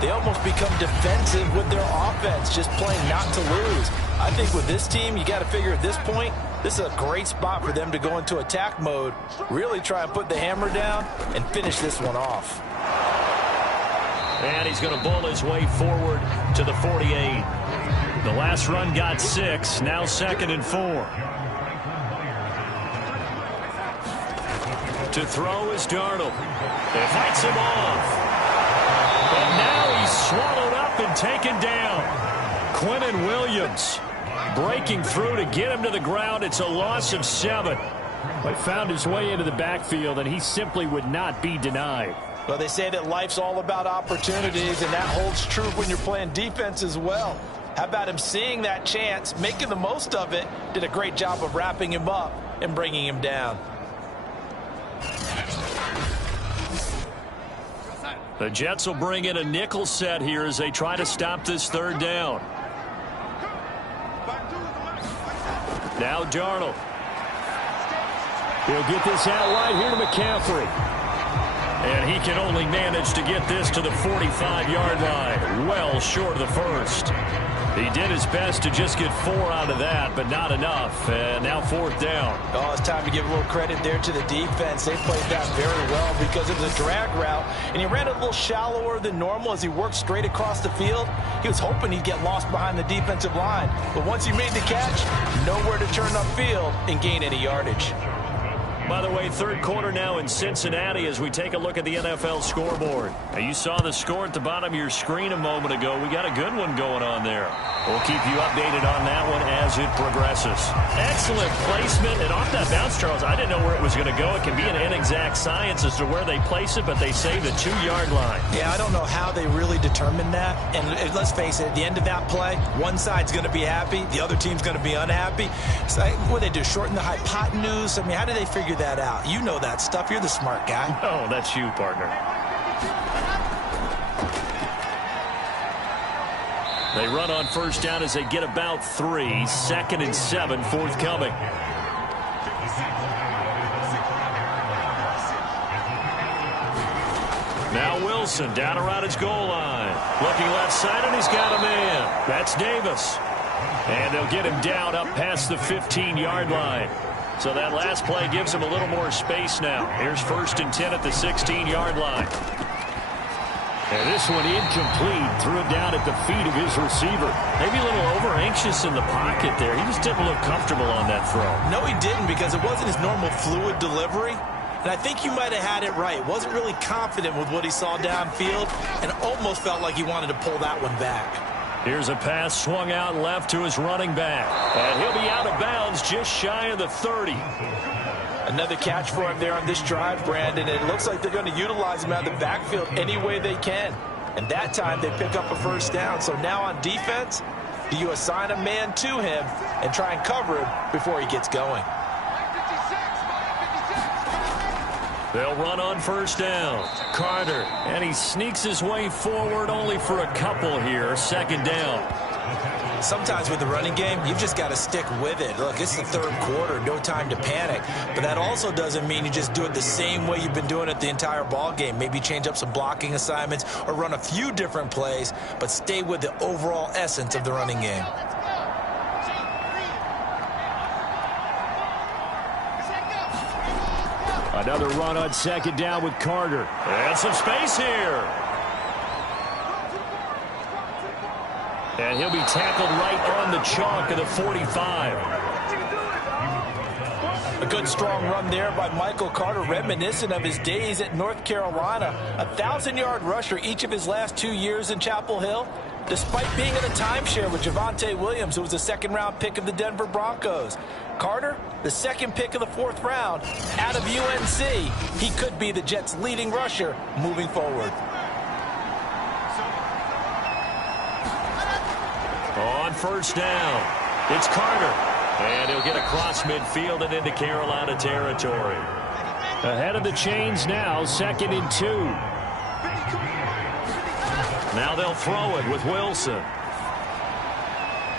they almost become defensive with their offense, just playing not to lose. I think with this team, you got to figure at this point, this is a great spot for them to go into attack mode, really try and put the hammer down and finish this one off. And he's going to bull his way forward to the 48. The last run got 6, now 2nd and 4. To throw is Darnold. It fights him off. And now he's swallowed up and taken down. Quinnen Williams breaking through to get him to the ground. It's a loss of 7. But found his way into the backfield, and he simply would not be denied. Well, they say that life's all about opportunities, and that holds true when you're playing defense as well. How about him seeing that chance, making the most of it, did a great job of wrapping him up and bringing him down. The Jets will bring in a nickel set here as they try to stop this third down. Now Darnold. He'll get this out wide here to McCaffrey. And he can only manage to get this to the 45-yard line, well short of the first. He did his best to just get 4 out of that, but not enough. And now 4th down. Oh, it's time to give a little credit there to the defense. They played that very well because it was a drag route, and he ran a little shallower than normal as he worked straight across the field. He was hoping he'd get lost behind the defensive line, but once he made the catch, nowhere to turn upfield and gain any yardage. By the way, third quarter now in Cincinnati as we take a look at the NFL scoreboard. Now, you saw the score at the bottom of your screen a moment ago. We got a good one going on there. We'll keep you updated on that one as it progresses. Excellent placement. And off that bounce, Charles, I didn't know where it was going to go. It can be an inexact science as to where they place it, but they say the 2-yard line. Yeah, I don't know how they really determine that. And let's face it, at the end of that play, one side's going to be happy, the other team's going to be unhappy. So what do they do, shorten the hypotenuse? I mean, how do they figure that out? You know that stuff. You're the smart guy. Oh, that's you, partner. They run on first down as they get about 3. 2nd and 7 forthcoming. Now Wilson down around his goal line. Looking left side, and he's got a man. That's Davis. And they'll get him down up past the 15-yard line. So that last play gives him a little more space now. Here's 1st and 10 at the 16-yard line. And this one incomplete. Threw it down at the feet of his receiver. Maybe a little over-anxious in the pocket there. He just didn't look comfortable on that throw. No, he didn't, because it wasn't his normal fluid delivery. And I think you might have had it right. Wasn't really confident with what he saw downfield and almost felt like he wanted to pull that one back. Here's a pass swung out left to his running back. And he'll be out of bounds just shy of the 30. Another catch for him there on this drive, Brandon. It looks like they're going to utilize him out of the backfield any way they can. And that time they pick up a first down. So now on defense, do you assign a man to him and try and cover him before he gets going? They'll run on first down. Carter, and he sneaks his way forward only for a couple here. 2nd down. Sometimes with the running game, you've just got to stick with it. Look, it's the 3rd quarter, no time to panic. But that also doesn't mean you just do it the same way you've been doing it the entire ball game. Maybe change up some blocking assignments or run a few different plays, but stay with the overall essence of the running game. Another run on 2nd down with Carter. And some space here. And he'll be tackled right on the chalk of the 45. A good strong run there by Michael Carter, reminiscent of his days at North Carolina. A 1,000-yard rusher each of his last 2 years in Chapel Hill, despite being in a timeshare with Javonte Williams, who was a 2nd-round pick of the Denver Broncos. Carter, the 2nd pick of the 4th round, out of UNC. He could be the Jets' leading rusher moving forward. On first down, it's Carter. And he'll get across midfield and into Carolina territory. Ahead of the chains now, 2nd and 2. Now they'll throw it with Wilson.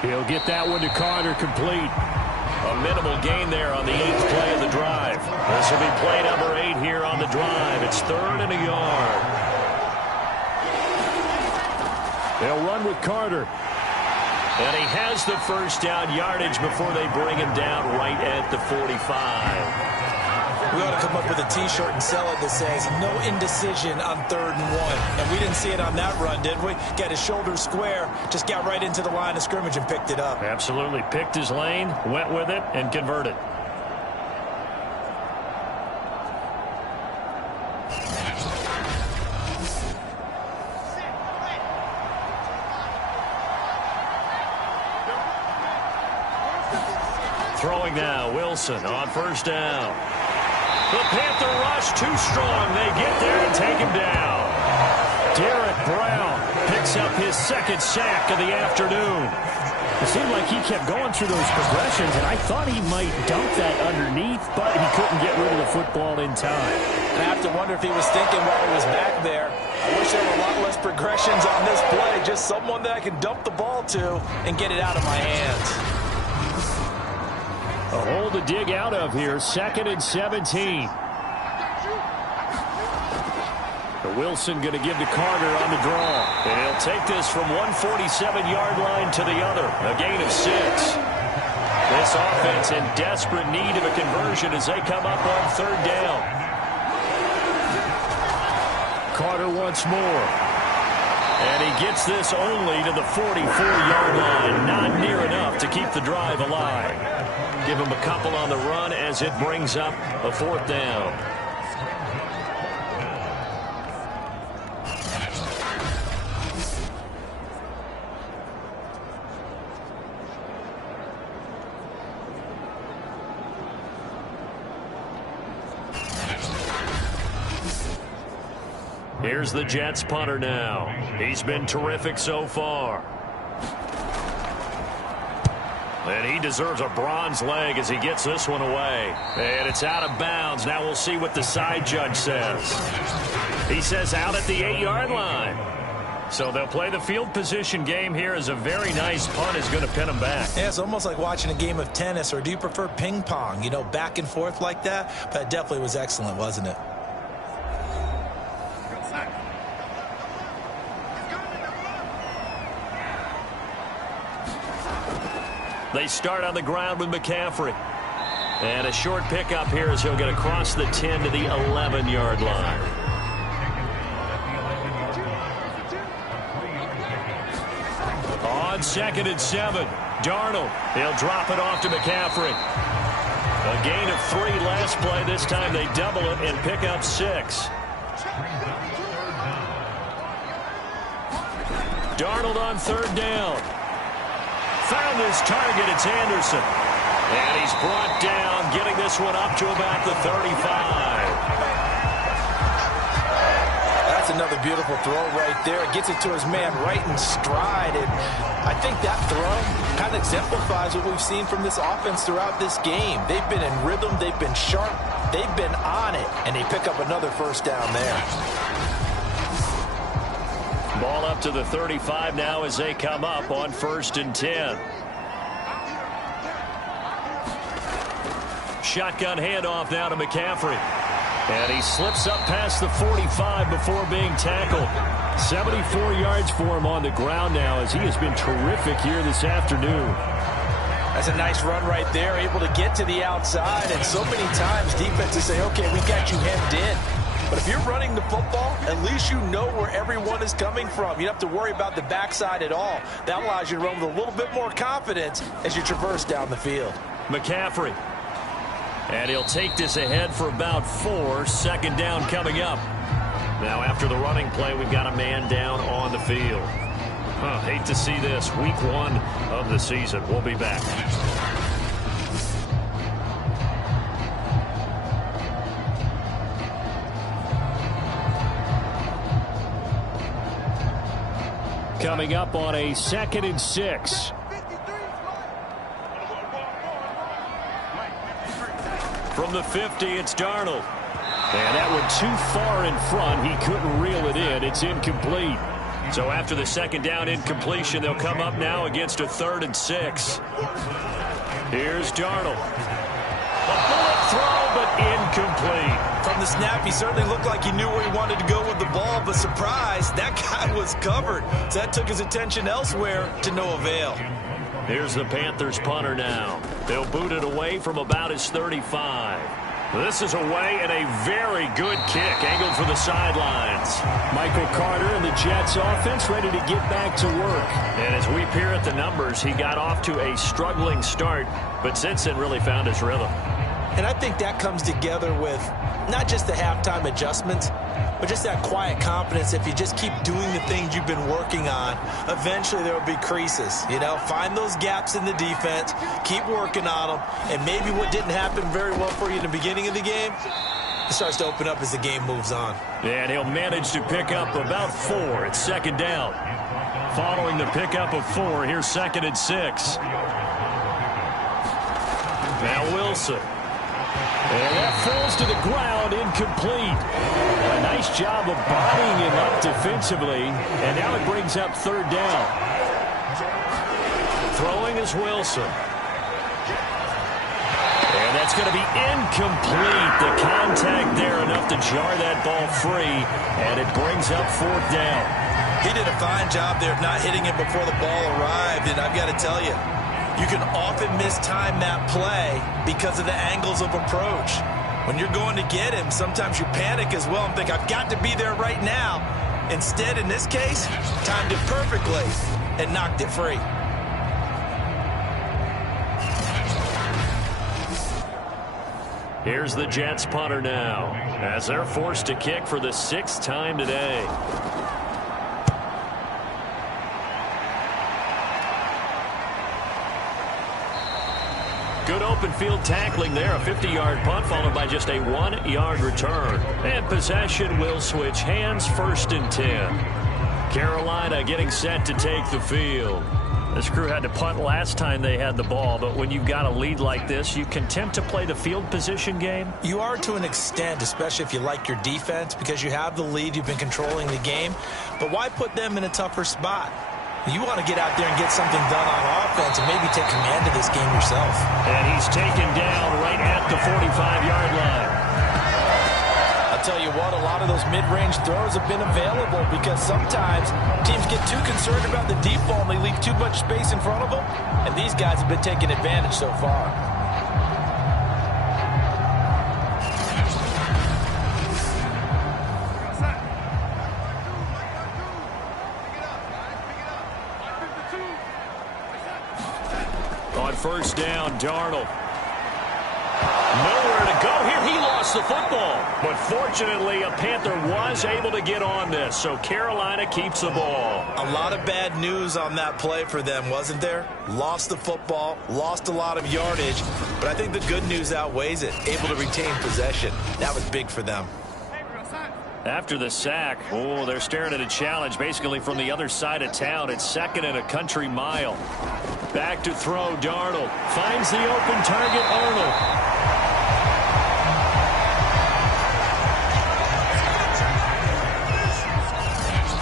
He'll get that one to Carter, complete. A minimal gain there on the 8th play of the drive. This will be play number 8 here on the drive. It's 3rd and a yard. They'll run with Carter. And he has the first down yardage before they bring him down right at the 45. We ought to come up with a T-shirt and sell it that says, no indecision on 3rd and 1. And we didn't see it on that run, did we? Got his shoulders square, just got right into the line of scrimmage and picked it up. Absolutely. Picked his lane, went with it, and converted. Throwing now, Wilson on first down. The Panther rush too strong. They get there and take him down. Derek Brown picks up his 2nd sack of the afternoon. It seemed like he kept going through those progressions, and I thought he might dump that underneath, but he couldn't get rid of the football in time. I have to wonder if he was thinking while he was back there, I wish there were a lot less progressions on this play. Just someone that I can dump the ball to and get it out of my hands. A hole to dig out of here, 2nd and 17. Wilson going to give to Carter on the draw. And he'll take this from one 47-yard line to the other. A gain of 6. This offense in desperate need of a conversion as they come up on 3rd down. Carter once more. And he gets this only to the 44-yard line. Not near enough to keep the drive alive. Give him a couple on the run as it brings up a 4th down. Here's the Jets punter now. He's been terrific so far. And he deserves a bronze leg as he gets this one away. And it's out of bounds. Now we'll see what the side judge says. He says out at the 8-yard line. So they'll play the field position game here as a very nice punt is going to pin them back. Yeah, it's almost like watching a game of tennis, or do you prefer ping pong? You know, back and forth like that. But it definitely was excellent, wasn't it? They start on the ground with McCaffrey. And a short pickup here as he'll get across the 10 to the 11-yard line. On 2nd and 7, Darnold. He'll drop it off to McCaffrey. A gain of 3 last play. This time they double it and pick up 6. Darnold on 3rd down. Found his target. It's Anderson. And he's brought down, getting this one up to about the 35. That's another beautiful throw right there. It gets it to his man right in stride. And I think that throw kind of exemplifies what we've seen from this offense throughout this game. They've been in rhythm. They've been sharp. They've been on it. And they pick up another first down there. Ball up to the 35 now as they come up on 1st and 10. Shotgun handoff now to McCaffrey. And he slips up past the 45 before being tackled. 74 yards for him on the ground now as he has been terrific here this afternoon. That's a nice run right there, able to get to the outside. And so many times defenses say, okay, we got you hemmed in. But if you're running the football, at least you know where everyone is coming from. You don't have to worry about the backside at all. That allows you to run with a little bit more confidence as you traverse down the field. McCaffrey. And he'll take this ahead for about 4. 2nd down coming up. Now after the running play, we've got a man down on the field. Hate to see this. Week 1 of the season. We'll be back. Coming up on a 2nd and 6. From the 50, it's Darnold. And that one too far in front. He couldn't reel it in. It's incomplete. So after the 2nd down incompletion, they'll come up now against a 3rd and 6. Here's Darnold. A bullet throw, but incomplete. From the snap, he certainly looked like he knew where he wanted to go with the ball, but surprise, that guy was covered. So that took his attention elsewhere to no avail. Here's the Panthers punter now. They'll boot it away from about his 35. This is away and a very good kick, angled for the sidelines. Michael Carter and the Jets offense ready to get back to work. And as we peer at the numbers, he got off to a struggling start, but since then really found his rhythm. And I think that comes together with not just the halftime adjustments, but just that quiet confidence. If you just keep doing the things you've been working on, eventually there will be creases. You know, find those gaps in the defense, keep working on them, and maybe what didn't happen very well for you in the beginning of the game, it starts to open up as the game moves on. And he'll manage to pick up about 4. It's 2nd down. Following the pickup of 4, here's 2nd and 6. Now Wilson. And that falls to the ground, incomplete. A nice job of bodying him up defensively, and now it brings up 3rd down. Throwing is Wilson. And that's going to be incomplete. The contact there enough to jar that ball free, and it brings up 4th down. He did a fine job there of not hitting it before the ball arrived, and I've got to tell you, you can often mistime that play because of the angles of approach. When you're going to get him, sometimes you panic as well and think, I've got to be there right now. Instead, in this case, timed it perfectly and knocked it free. Here's the Jets punter now, as they're forced to kick for the 6th time today. Good open field tackling there. A 50-yard punt followed by just a 1-yard return. And possession will switch hands. 1st and 10. Carolina getting set to take the field. This crew had to punt last time they had the ball, but when you've got a lead like this, you content to play the field position game? You are to an extent, especially if you like your defense, because you have the lead, you've been controlling the game. But why put them in a tougher spot? You want to get out there and get something done on offense and maybe take command of this game yourself. And he's taken down right at the 45-yard line. I'll tell you what, a lot of those mid-range throws have been available because sometimes teams get too concerned about the deep ball and they leave too much space in front of them. And these guys have been taking advantage so far. On first down, Darnold. Nowhere to go here. He lost the football. But fortunately, a Panther was able to get on this, so Carolina keeps the ball. A lot of bad news on that play for them, wasn't there? Lost the football, lost a lot of yardage, but I think the good news outweighs it. Able to retain possession. That was big for them. After the sack, they're staring at a challenge basically from the other side of town. It's second and a country mile. Back to throw, Darnold. Finds the open target, Arnold.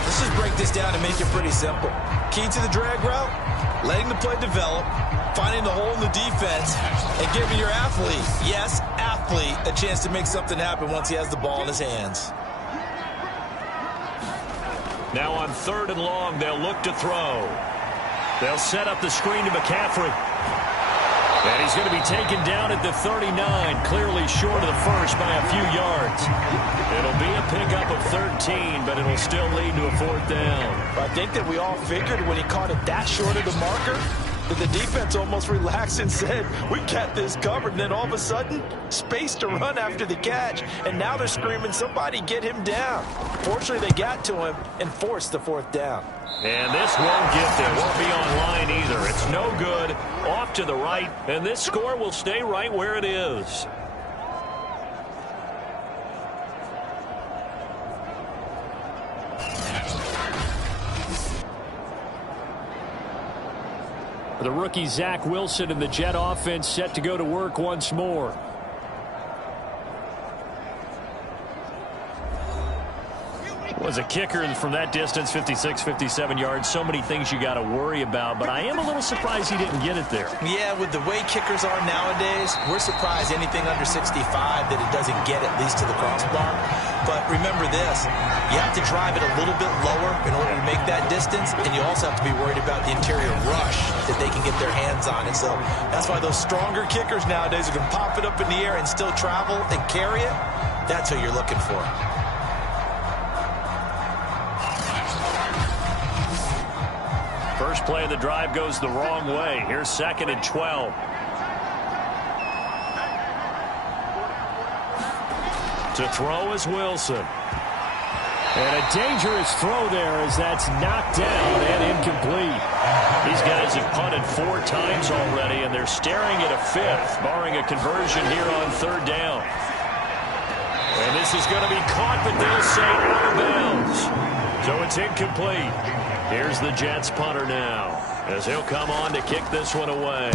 Let's just break this down and make it pretty simple. Key to the drag route, letting the play develop, finding the hole in the defense, and giving your athlete, yes, athlete, a chance to make something happen once he has the ball in his hands. Now on third and long, they'll look to throw. They'll set up the screen to McCaffrey. And he's going to be taken down at the 39, clearly short of the first by a few yards. It'll be a pickup of 13, but it'll still lead to a fourth down. I think that we all figured when he caught it that short of the marker, that the defense almost relaxed and said, we got this covered. And then all of a sudden, space to run after the catch. And now they're screaming, somebody get him down. Fortunately, they got to him and forced the fourth down. And this won't get there. Won't be online either. It's no good. Off to the right. And this score will stay right where it is. The rookie Zach Wilson and the Jet offense set to go to work once more. Was a kicker from that distance, 56, 57 yards. So many things you got to worry about, but I am a little surprised he didn't get it there. Yeah, with the way kickers are nowadays, we're surprised anything under 65 that it doesn't get at least to the crossbar. But remember this, you have to drive it a little bit lower in order to make that distance, and you also have to be worried about the interior rush that they can get their hands on it. So that's why those stronger kickers nowadays are going to pop it up in the air and still travel and carry it. That's who you're looking for. First play of the drive goes the wrong way. Here's second and 12. To throw is Wilson. And a dangerous throw there as that's knocked down and incomplete. These guys have punted 4 times already, and they're staring at a 5th, barring a conversion here on third down. And this is going to be caught, but they'll say out of bounds. So it's incomplete. Here's the Jets punter now, as he'll come on to kick this one away.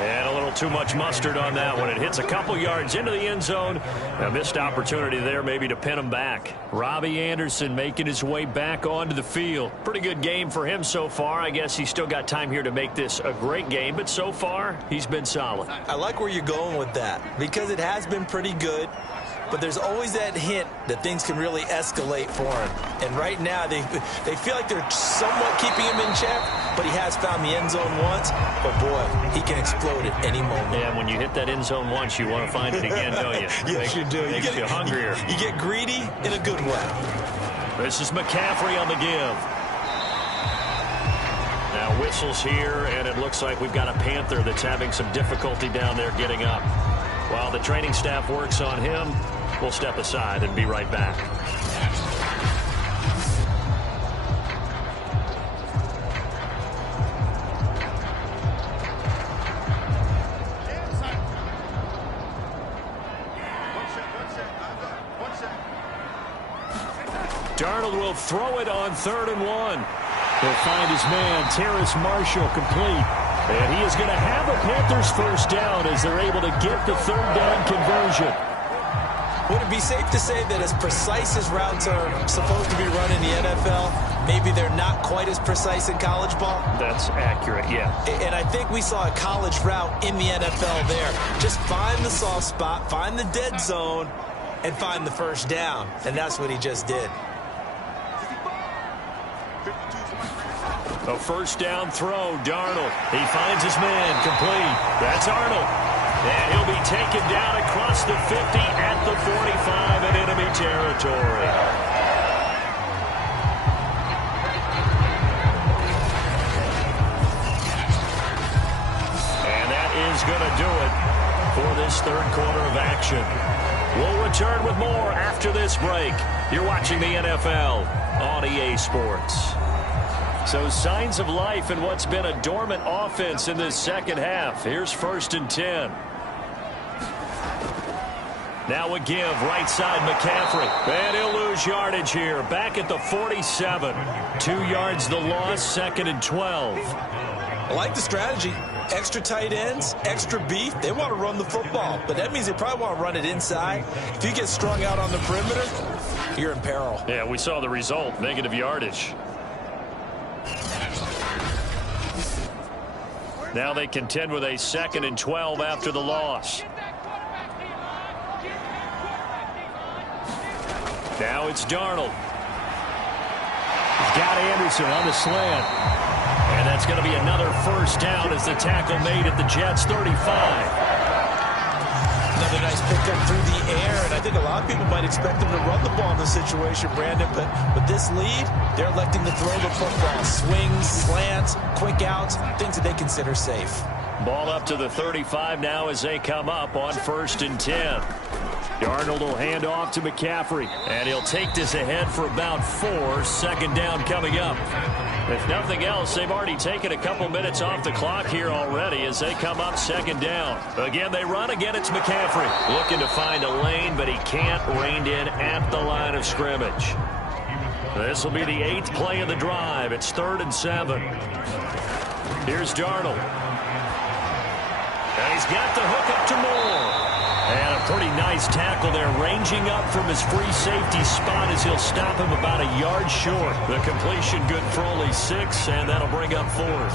And a little too much mustard on that one. It hits a couple yards into the end zone. A missed opportunity there maybe to pin him back. Robbie Anderson making his way back onto the field. Pretty good game for him so far. I guess he's still got time here to make this a great game, but so far he's been solid. I like where you're going with that because it has been pretty good. But there's always that hint that things can really escalate for him. And right now, they feel like they're somewhat keeping him in check, but he has found the end zone once. But, boy, he can explode at any moment. Yeah, when you hit that end zone once, you want to find it again, don't you? Yes, you do. Makes you hungrier. You get greedy in a good way. This is McCaffrey on the give. Now whistles here, and it looks like we've got a Panther that's having some difficulty down there getting up. While the training staff works on him, we'll step aside and be right back. Darnold will throw it on 3rd and 1. He'll find his man, Terrace Marshall, complete. And he is going to have a Panthers first down as they're able to get the 3rd down conversion. Would it be safe to say that as precise as routes are supposed to be run in the NFL, maybe they're not quite as precise in college ball? That's accurate, yeah. And I think we saw a college route in the NFL there. Just find the soft spot, find the dead zone, and find the first down. And that's what he just did. A first down throw, Darnold. He finds his man, complete. That's Arnold. And he'll be taken down across the 50 at the 45 in enemy territory. And that is going to do it for this 3rd quarter of action. We'll return with more after this break. You're watching the NFL on EA Sports. So signs of life in what's been a dormant offense in this second half. Here's 1st and 10. Now a give, right side McCaffrey. And he'll lose yardage here. Back at the 47. 2 yards the loss, 2nd and 12. I like the strategy. Extra tight ends, extra beef. They want to run the football, but that means they probably want to run it inside. If you get strung out on the perimeter, you're in peril. Yeah, we saw the result, negative yardage. Now they contend with a 2nd and 12 after the loss. Now it's Darnold. He's got Anderson on the slant. And that's going to be another first down as the tackle made at the Jets' 35. Another nice pickup through the air, and I think a lot of people might expect them to run the ball in this situation, Brandon, but with this lead, they're electing to throw the football. Swings, slants, quick outs, things that they consider safe. Ball up to the 35 now as they come up on 1st and 10. Darnold will hand off to McCaffrey, and he'll take this ahead for about 4. 2nd down coming up. If nothing else, they've already taken a couple minutes off the clock here already as they come up 2nd down. Again, they run. Again, it's McCaffrey. Looking to find a lane, but he can't. Reined in at the line of scrimmage. This will be the 8th play of the drive. It's 3rd and 7. Here's Darnold. And he's got the hook up to Moore. And a pretty nice tackle there, ranging up from his free safety spot as he'll stop him about a yard short. The completion good for only 6, and that'll bring up 4th.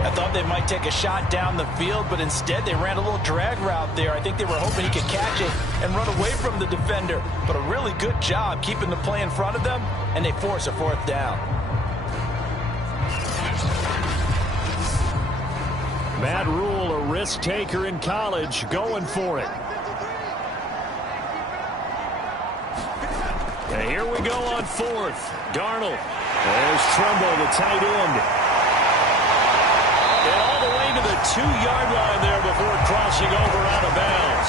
I thought they might take a shot down the field, but instead they ran a little drag route there. I think they were hoping he could catch it and run away from the defender. But a really good job keeping the play in front of them, and they force a 4th down. Matt Rule, a risk taker in college, going for it. And here we go on 4th. Darnold. There's Trumbull, the tight end. And all the way to the 2-yard line there before crossing over out of bounds.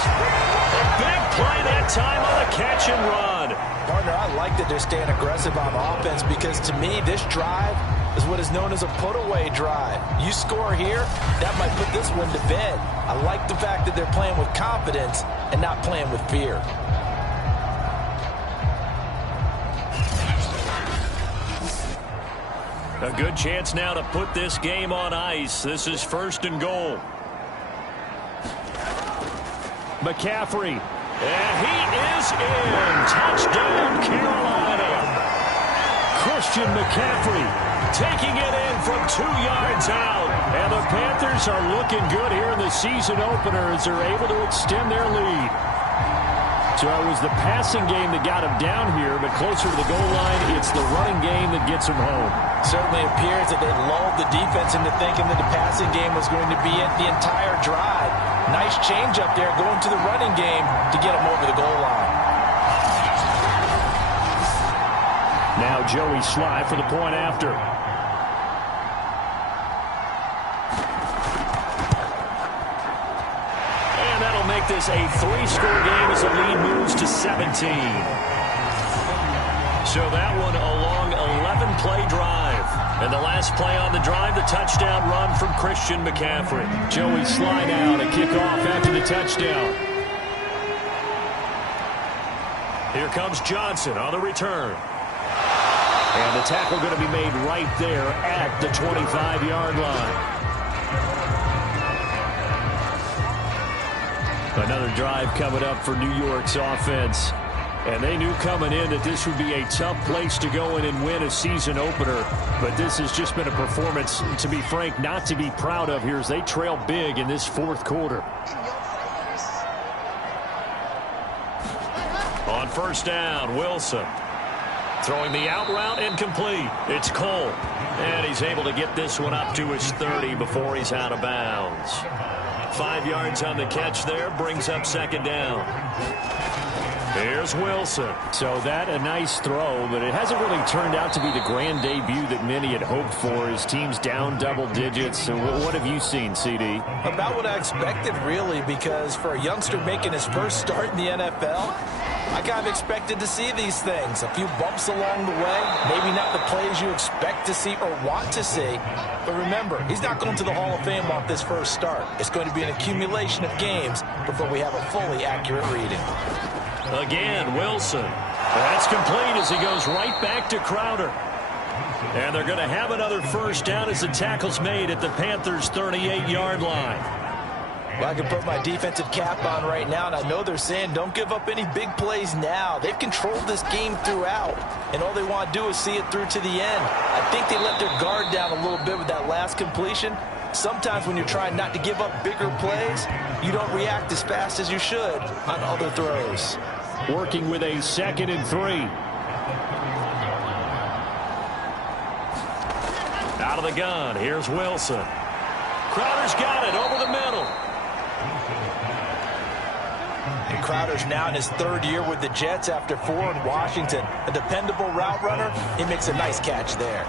A big play that time on the catch and run. Partner, I like that they're staying aggressive on offense because to me, this drive is what is known as a put-away drive. You score here, that might put this one to bed. I like the fact that they're playing with confidence and not playing with fear. A good chance now to put this game on ice. This is 1st and goal. McCaffrey. And he is in. Touchdown, Carolina. Christian McCaffrey taking it in from 2 yards out. And the Panthers are looking good here in the season opener as they're able to extend their lead. So it was the passing game that got him down here, but closer to the goal line, it's the running game that gets him home. Certainly appears that they lulled the defense into thinking that the passing game was going to be it the entire drive. Nice change up there going to the running game to get him over the goal line. Now Joey Sly for the point after. That'll make this a 3-score game as the lead moves to 17. So that one a long 11-play drive. And the last play on the drive, the touchdown run from Christian McCaffrey. Joey Sly now to kick off after the touchdown. Here comes Johnson on the return. And the tackle going to be made right there at the 25-yard line. Another drive coming up for New York's offense. And they knew coming in that this would be a tough place to go in and win a season opener. But this has just been a performance, to be frank, not to be proud of here as they trail big in this fourth quarter. On first down, Wilson. Throwing the out route, incomplete. It's Cole. And he's able to get this one up to his 30 before he's out of bounds. 5 yards on the catch there, brings up second down. Here's Wilson. So that a nice throw, but it hasn't really turned out to be the grand debut that many had hoped for. His team's down double digits. So what have you seen, CD? About what I expected, really, because for a youngster making his first start in the NFL, I kind of expected to see these things. A few bumps along the way, maybe not the plays you expect to see or want to see. But remember, he's not going to the Hall of Fame off this first start. It's going to be an accumulation of games before we have a fully accurate reading. Again, Wilson. That's complete as he goes right back to Crowder. And they're going to have another first down as the tackle's made at the Panthers' 38-yard line. Well, I can put my defensive cap on right now, and I know they're saying don't give up any big plays now. They've controlled this game throughout, and all they want to do is see it through to the end. I think they let their guard down a little bit with that last completion. Sometimes when you're trying not to give up bigger plays, you don't react as fast as you should on other throws. Working with a 2nd and 3. Out of the gun, here's Wilson. Crowder's got it over the middle. And Crowder's now in his 3rd year with the Jets after 4 in Washington. A dependable route runner. He makes a nice catch there.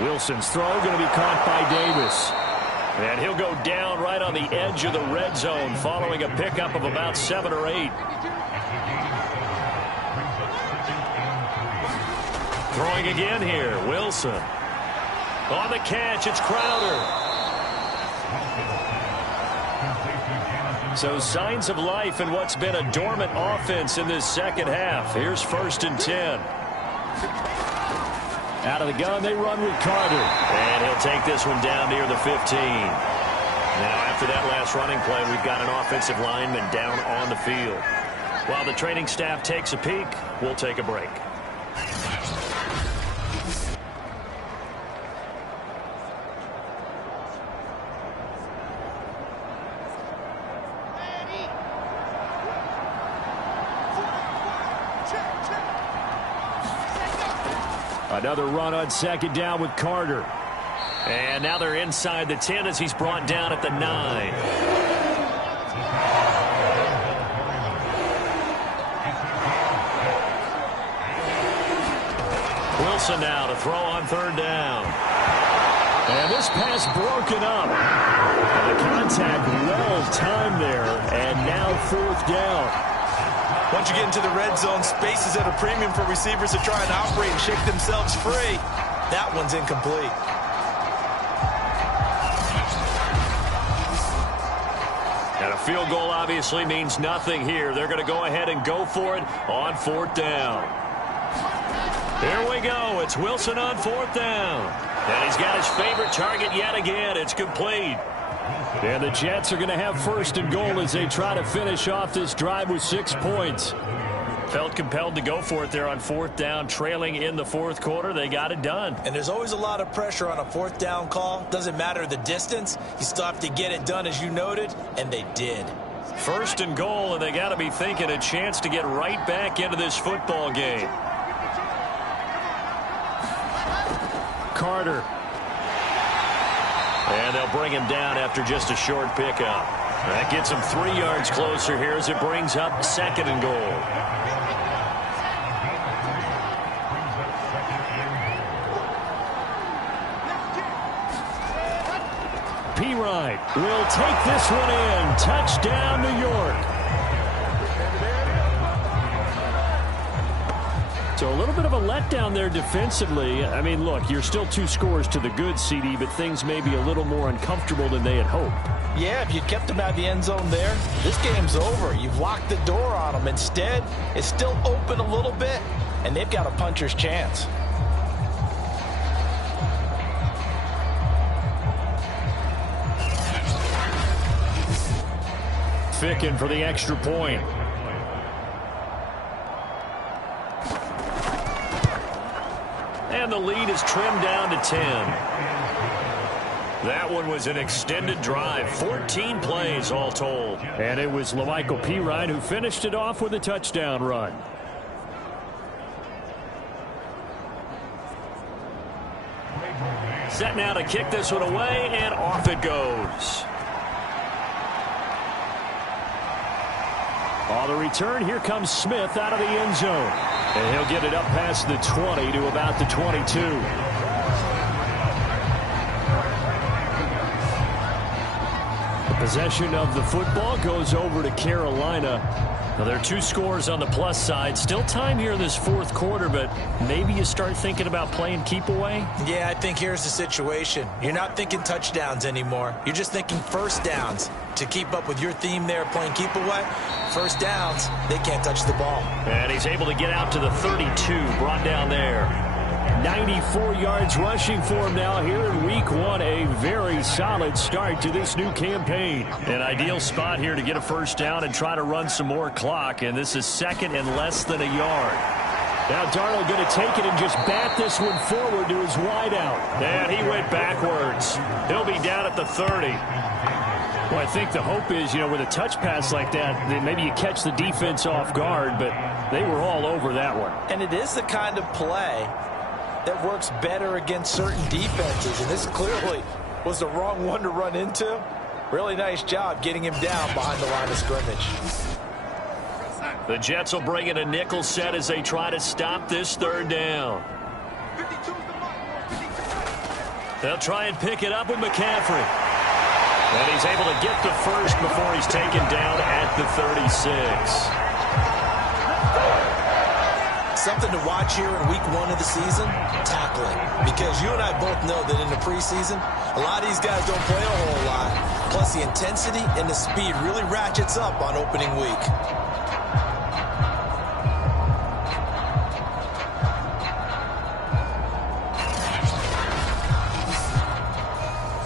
Wilson's throw going to be caught by Davis. And he'll go down right on the edge of the red zone following a pickup of about 7 or 8. Throwing again here, Wilson. On the catch, it's Crowder. So signs of life in what's been a dormant offense in this second half. Here's 1st and 10. Out of the gun, they run with Carter. And he'll take this one down near the 15. Now, after that last running play, we've got an offensive lineman down on the field. While the training staff takes a peek, we'll take a break. Another run on 2nd down with Carter. And now they're inside the 10 as he's brought down at the 9. Wilson now to throw on 3rd down. And this pass broken up. And the contact well timed there. And now 4th down. Once you get into the red zone, space is at a premium for receivers to try and operate and shake themselves free. That one's incomplete. And a field goal obviously means nothing here. They're going to go ahead and go for it on 4th down. Here we go. It's Wilson on 4th down. And he's got his favorite target yet again. It's complete. And the Jets are going to have 1st and goal as they try to finish off this drive with 6 points. Felt compelled to go for it there on 4th down, trailing in the 4th quarter. They got it done. And there's always a lot of pressure on a 4th down call. Doesn't matter the distance. You still have to get it done, as you noted, and they did. 1st and goal, and they got to be thinking a chance to get right back into this football game. Carter. And they'll bring him down after just a short pickup. That gets him 3 yards closer here as it brings up 2nd and goal. P-Ride will take this one in. Touchdown, New York. So a little bit of a letdown there defensively. I mean, look, you're still 2 scores to the good, CD, but things may be a little more uncomfortable than they had hoped. Yeah, if you kept them out of the end zone there, this game's over. You've locked the door on them. Instead, it's still open a little bit. and they've got a puncher's chance. Fickin for the extra point. And the lead is trimmed down to 10. That one was an extended drive, 14 plays all told. And it was LaMichael Pirine who finished it off with a touchdown run. Set now to kick this one away, and off it goes. On the return, here comes Smith out of the end zone. And he'll get it up past the 20 to about the 22. The possession of the football goes over to Carolina. Now, there are 2 scores on the plus side. Still time here in this fourth quarter, but maybe you start thinking about playing keep away? Yeah, I think here's the situation. You're not thinking touchdowns anymore. You're just thinking first downs. To keep up with your theme there, playing keep away, first downs, they can't touch the ball. And he's able to get out to the 32, brought down there. 94 yards rushing for him now here in week 1. A very solid start to this new campaign. An ideal spot here to get a first down and try to run some more clock. And this is second and less than a yard. Now Darnold going to take it and just bat this one forward to his wideout. And he went backwards. He'll be down at the 30. Well, I think the hope is, with a touch pass like that, then maybe you catch the defense off guard, but they were all over that one. And it is the kind of play that works better against certain defenses, and this clearly was the wrong one to run into. Really nice job getting him down behind the line of scrimmage. The Jets will bring in a nickel set as they try to stop this third down. They'll try and pick it up with McCaffrey. And he's able to get the first before he's taken down at the 36. Something to watch here in week 1 of the season, tackling. Because you and I both know that in the preseason, a lot of these guys don't play a whole lot. Plus the intensity and the speed really ratchets up on opening week.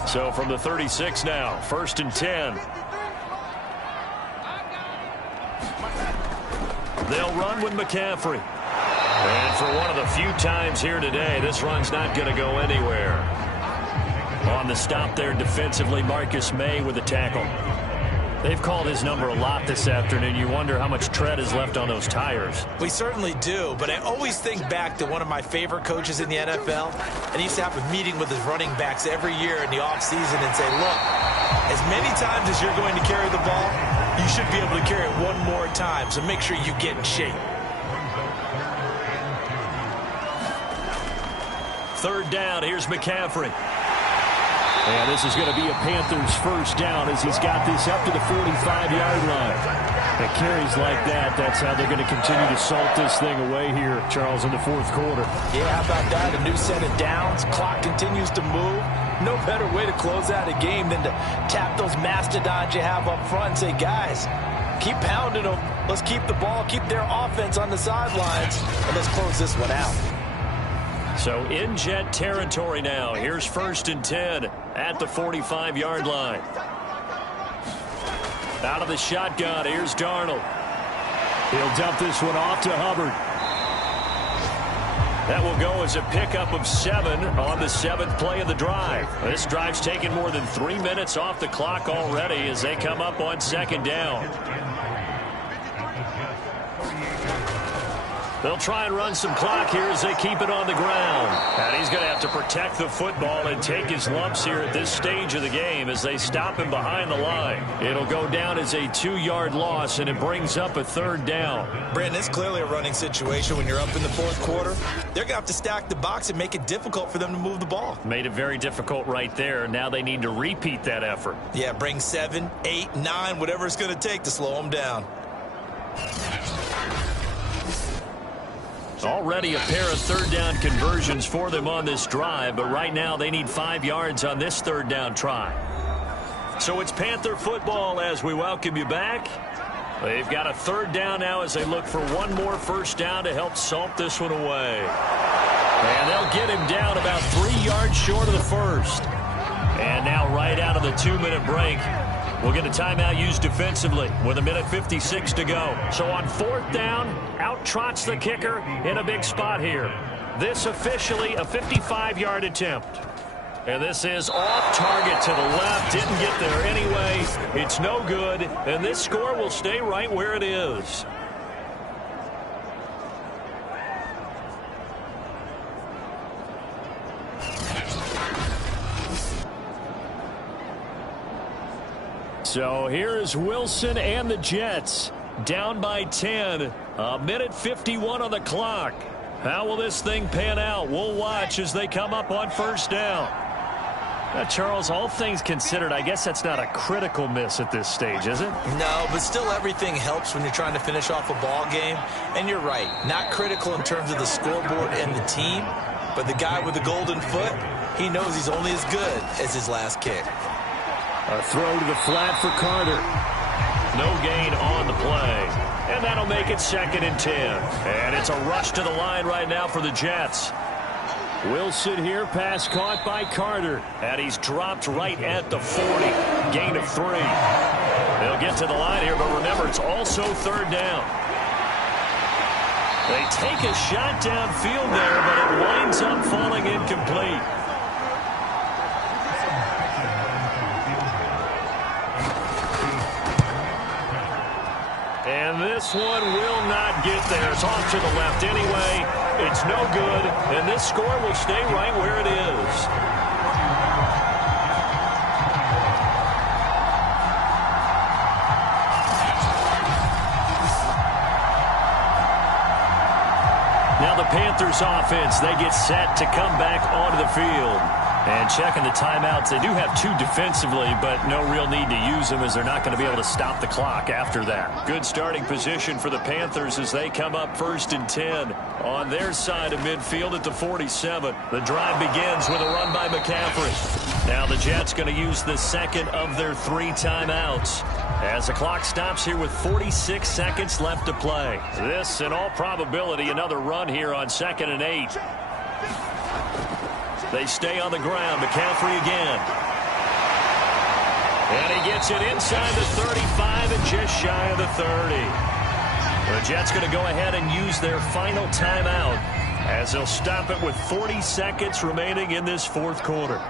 So from the 36 now, 1st and 10. They'll run with McCaffrey. And for one of the few times here today, this run's not going to go anywhere. On the stop there defensively, Marcus May with the tackle. They've called his number a lot this afternoon. You wonder how much tread is left on those tires. We certainly do, but I always think back to one of my favorite coaches in the NFL, and he used to have a meeting with his running backs every year in the offseason and say, look, as many times as you're going to carry the ball, you should be able to carry it one more time, so make sure you get in shape. Third down, here's McCaffrey. And this is going to be a Panthers first down as he's got this up to the 45-yard line. And carries like that, that's how they're going to continue to salt this thing away here, Charles, in the fourth quarter. Yeah, how about that? A new set of downs. Clock continues to move. No better way to close out a game than to tap those mastodons you have up front and say, guys, keep pounding them. Let's keep the ball, keep their offense on the sidelines, and let's close this one out. So in Jet territory now. Here's 1st and 10 at the 45-yard line. Out of the shotgun, here's Darnold. He'll dump this one off to Hubbard. That will go as a pickup of 7 on the 7th play of the drive. This drive's taken more than 3 minutes off the clock already as they come up on 2nd down. They'll try and run some clock here as they keep it on the ground. And he's going to have to protect the football and take his lumps here at this stage of the game as they stop him behind the line. It'll go down as a 2-yard loss, and it brings up a 3rd down. Brandon, it's clearly a running situation when you're up in the fourth quarter. They're going to have to stack the box and make it difficult for them to move the ball. Made it very difficult right there. Now they need to repeat that effort. Yeah, bring 7, 8, 9, whatever it's going to take to slow them down. Already a pair of 3rd down conversions for them on this drive, but right now they need 5 yards on this 3rd down try. So it's Panther football as we welcome you back. They've got a third down now as they look for one more first down to help salt this one away. And they'll get him down about 3 yards short of the first. And now right out of the 2-minute break, we'll get a timeout used defensively with 1:56 to go. So on fourth down, out trots the kicker in a big spot here. This officially a 55-yard attempt. And this is off target to the left. Didn't get there anyway. It's no good. And this score will stay right where it is. So here is Wilson and the Jets. Down by 10. 1:51 on the clock. How will this thing pan out? We'll watch as they come up on first down. Charles, all things considered, I guess that's not a critical miss at this stage, is it? No, but still everything helps when you're trying to finish off a ball game. And you're right, not critical in terms of the scoreboard and the team, but the guy with the golden foot, he knows he's only as good as his last kick. A throw to the flat for Carter. No gain on the play. And that'll make it 2nd and 10. And it's a rush to the line right now for the Jets. Wilson here, pass caught by Carter. And he's dropped right at the 40. Gain of 3. They'll get to the line here, but remember, it's also third down. They take a shot downfield there, but it winds up falling incomplete. And this one will not get there. It's off to the left anyway. It's no good, and this score will stay right where it is. Now the Panthers offense, they get set to come back onto the field. And checking the timeouts, they do have 2 defensively, but no real need to use them as they're not going to be able to stop the clock after that. Good starting position for the Panthers as they come up 1st and 10 on their side of midfield at the 47. The drive begins with a run by McCaffrey. Now the Jets going to use the second of their 3 timeouts as the clock stops here with 46 seconds left to play. This, in all probability, another run here on 2nd and 8. They stay on the ground. McCaffrey again. And he gets it inside the 35 and just shy of the 30. The Jets going to go ahead and use their final timeout as they'll stop it with 40 seconds remaining in this 4th quarter.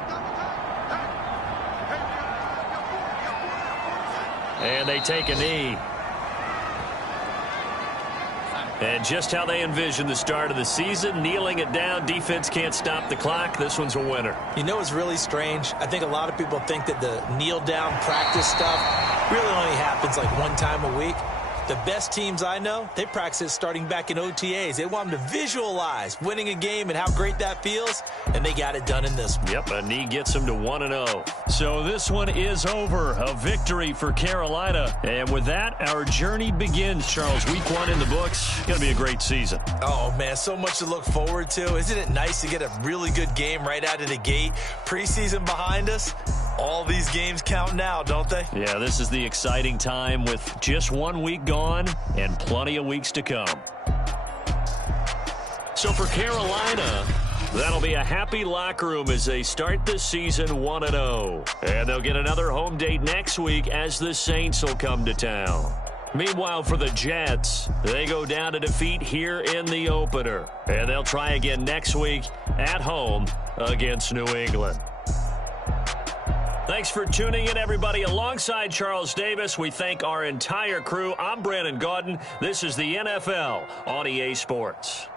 And they take a knee. And just how they envision the start of the season, kneeling it down, defense can't stop the clock. This one's a winner. You know what's really strange? I think a lot of people think that the kneel-down practice stuff really only happens like 1 time a week. The best teams I know, they practice it starting back in OTAs. They want them to visualize winning a game and how great that feels, and they got it done in this one. Yep, a knee gets them to 1-0. So this one is over. A victory for Carolina. And with that, our journey begins, Charles. Week 1 in the books. Going to be a great season. Oh, man, so much to look forward to. Isn't it nice to get a really good game right out of the gate? Preseason behind us. All these games count now, don't they? Yeah, this is the exciting time with just 1 week gone and plenty of weeks to come. So for Carolina, that'll be a happy locker room as they start the season 1-0. And they'll get another home date next week as the Saints will come to town. Meanwhile, for the Jets, they go down to defeat here in the opener. And they'll try again next week at home against New England. Thanks for tuning in, everybody. Alongside Charles Davis, we thank our entire crew. I'm Brandon Gaudin. This is the NFL on EA Sports.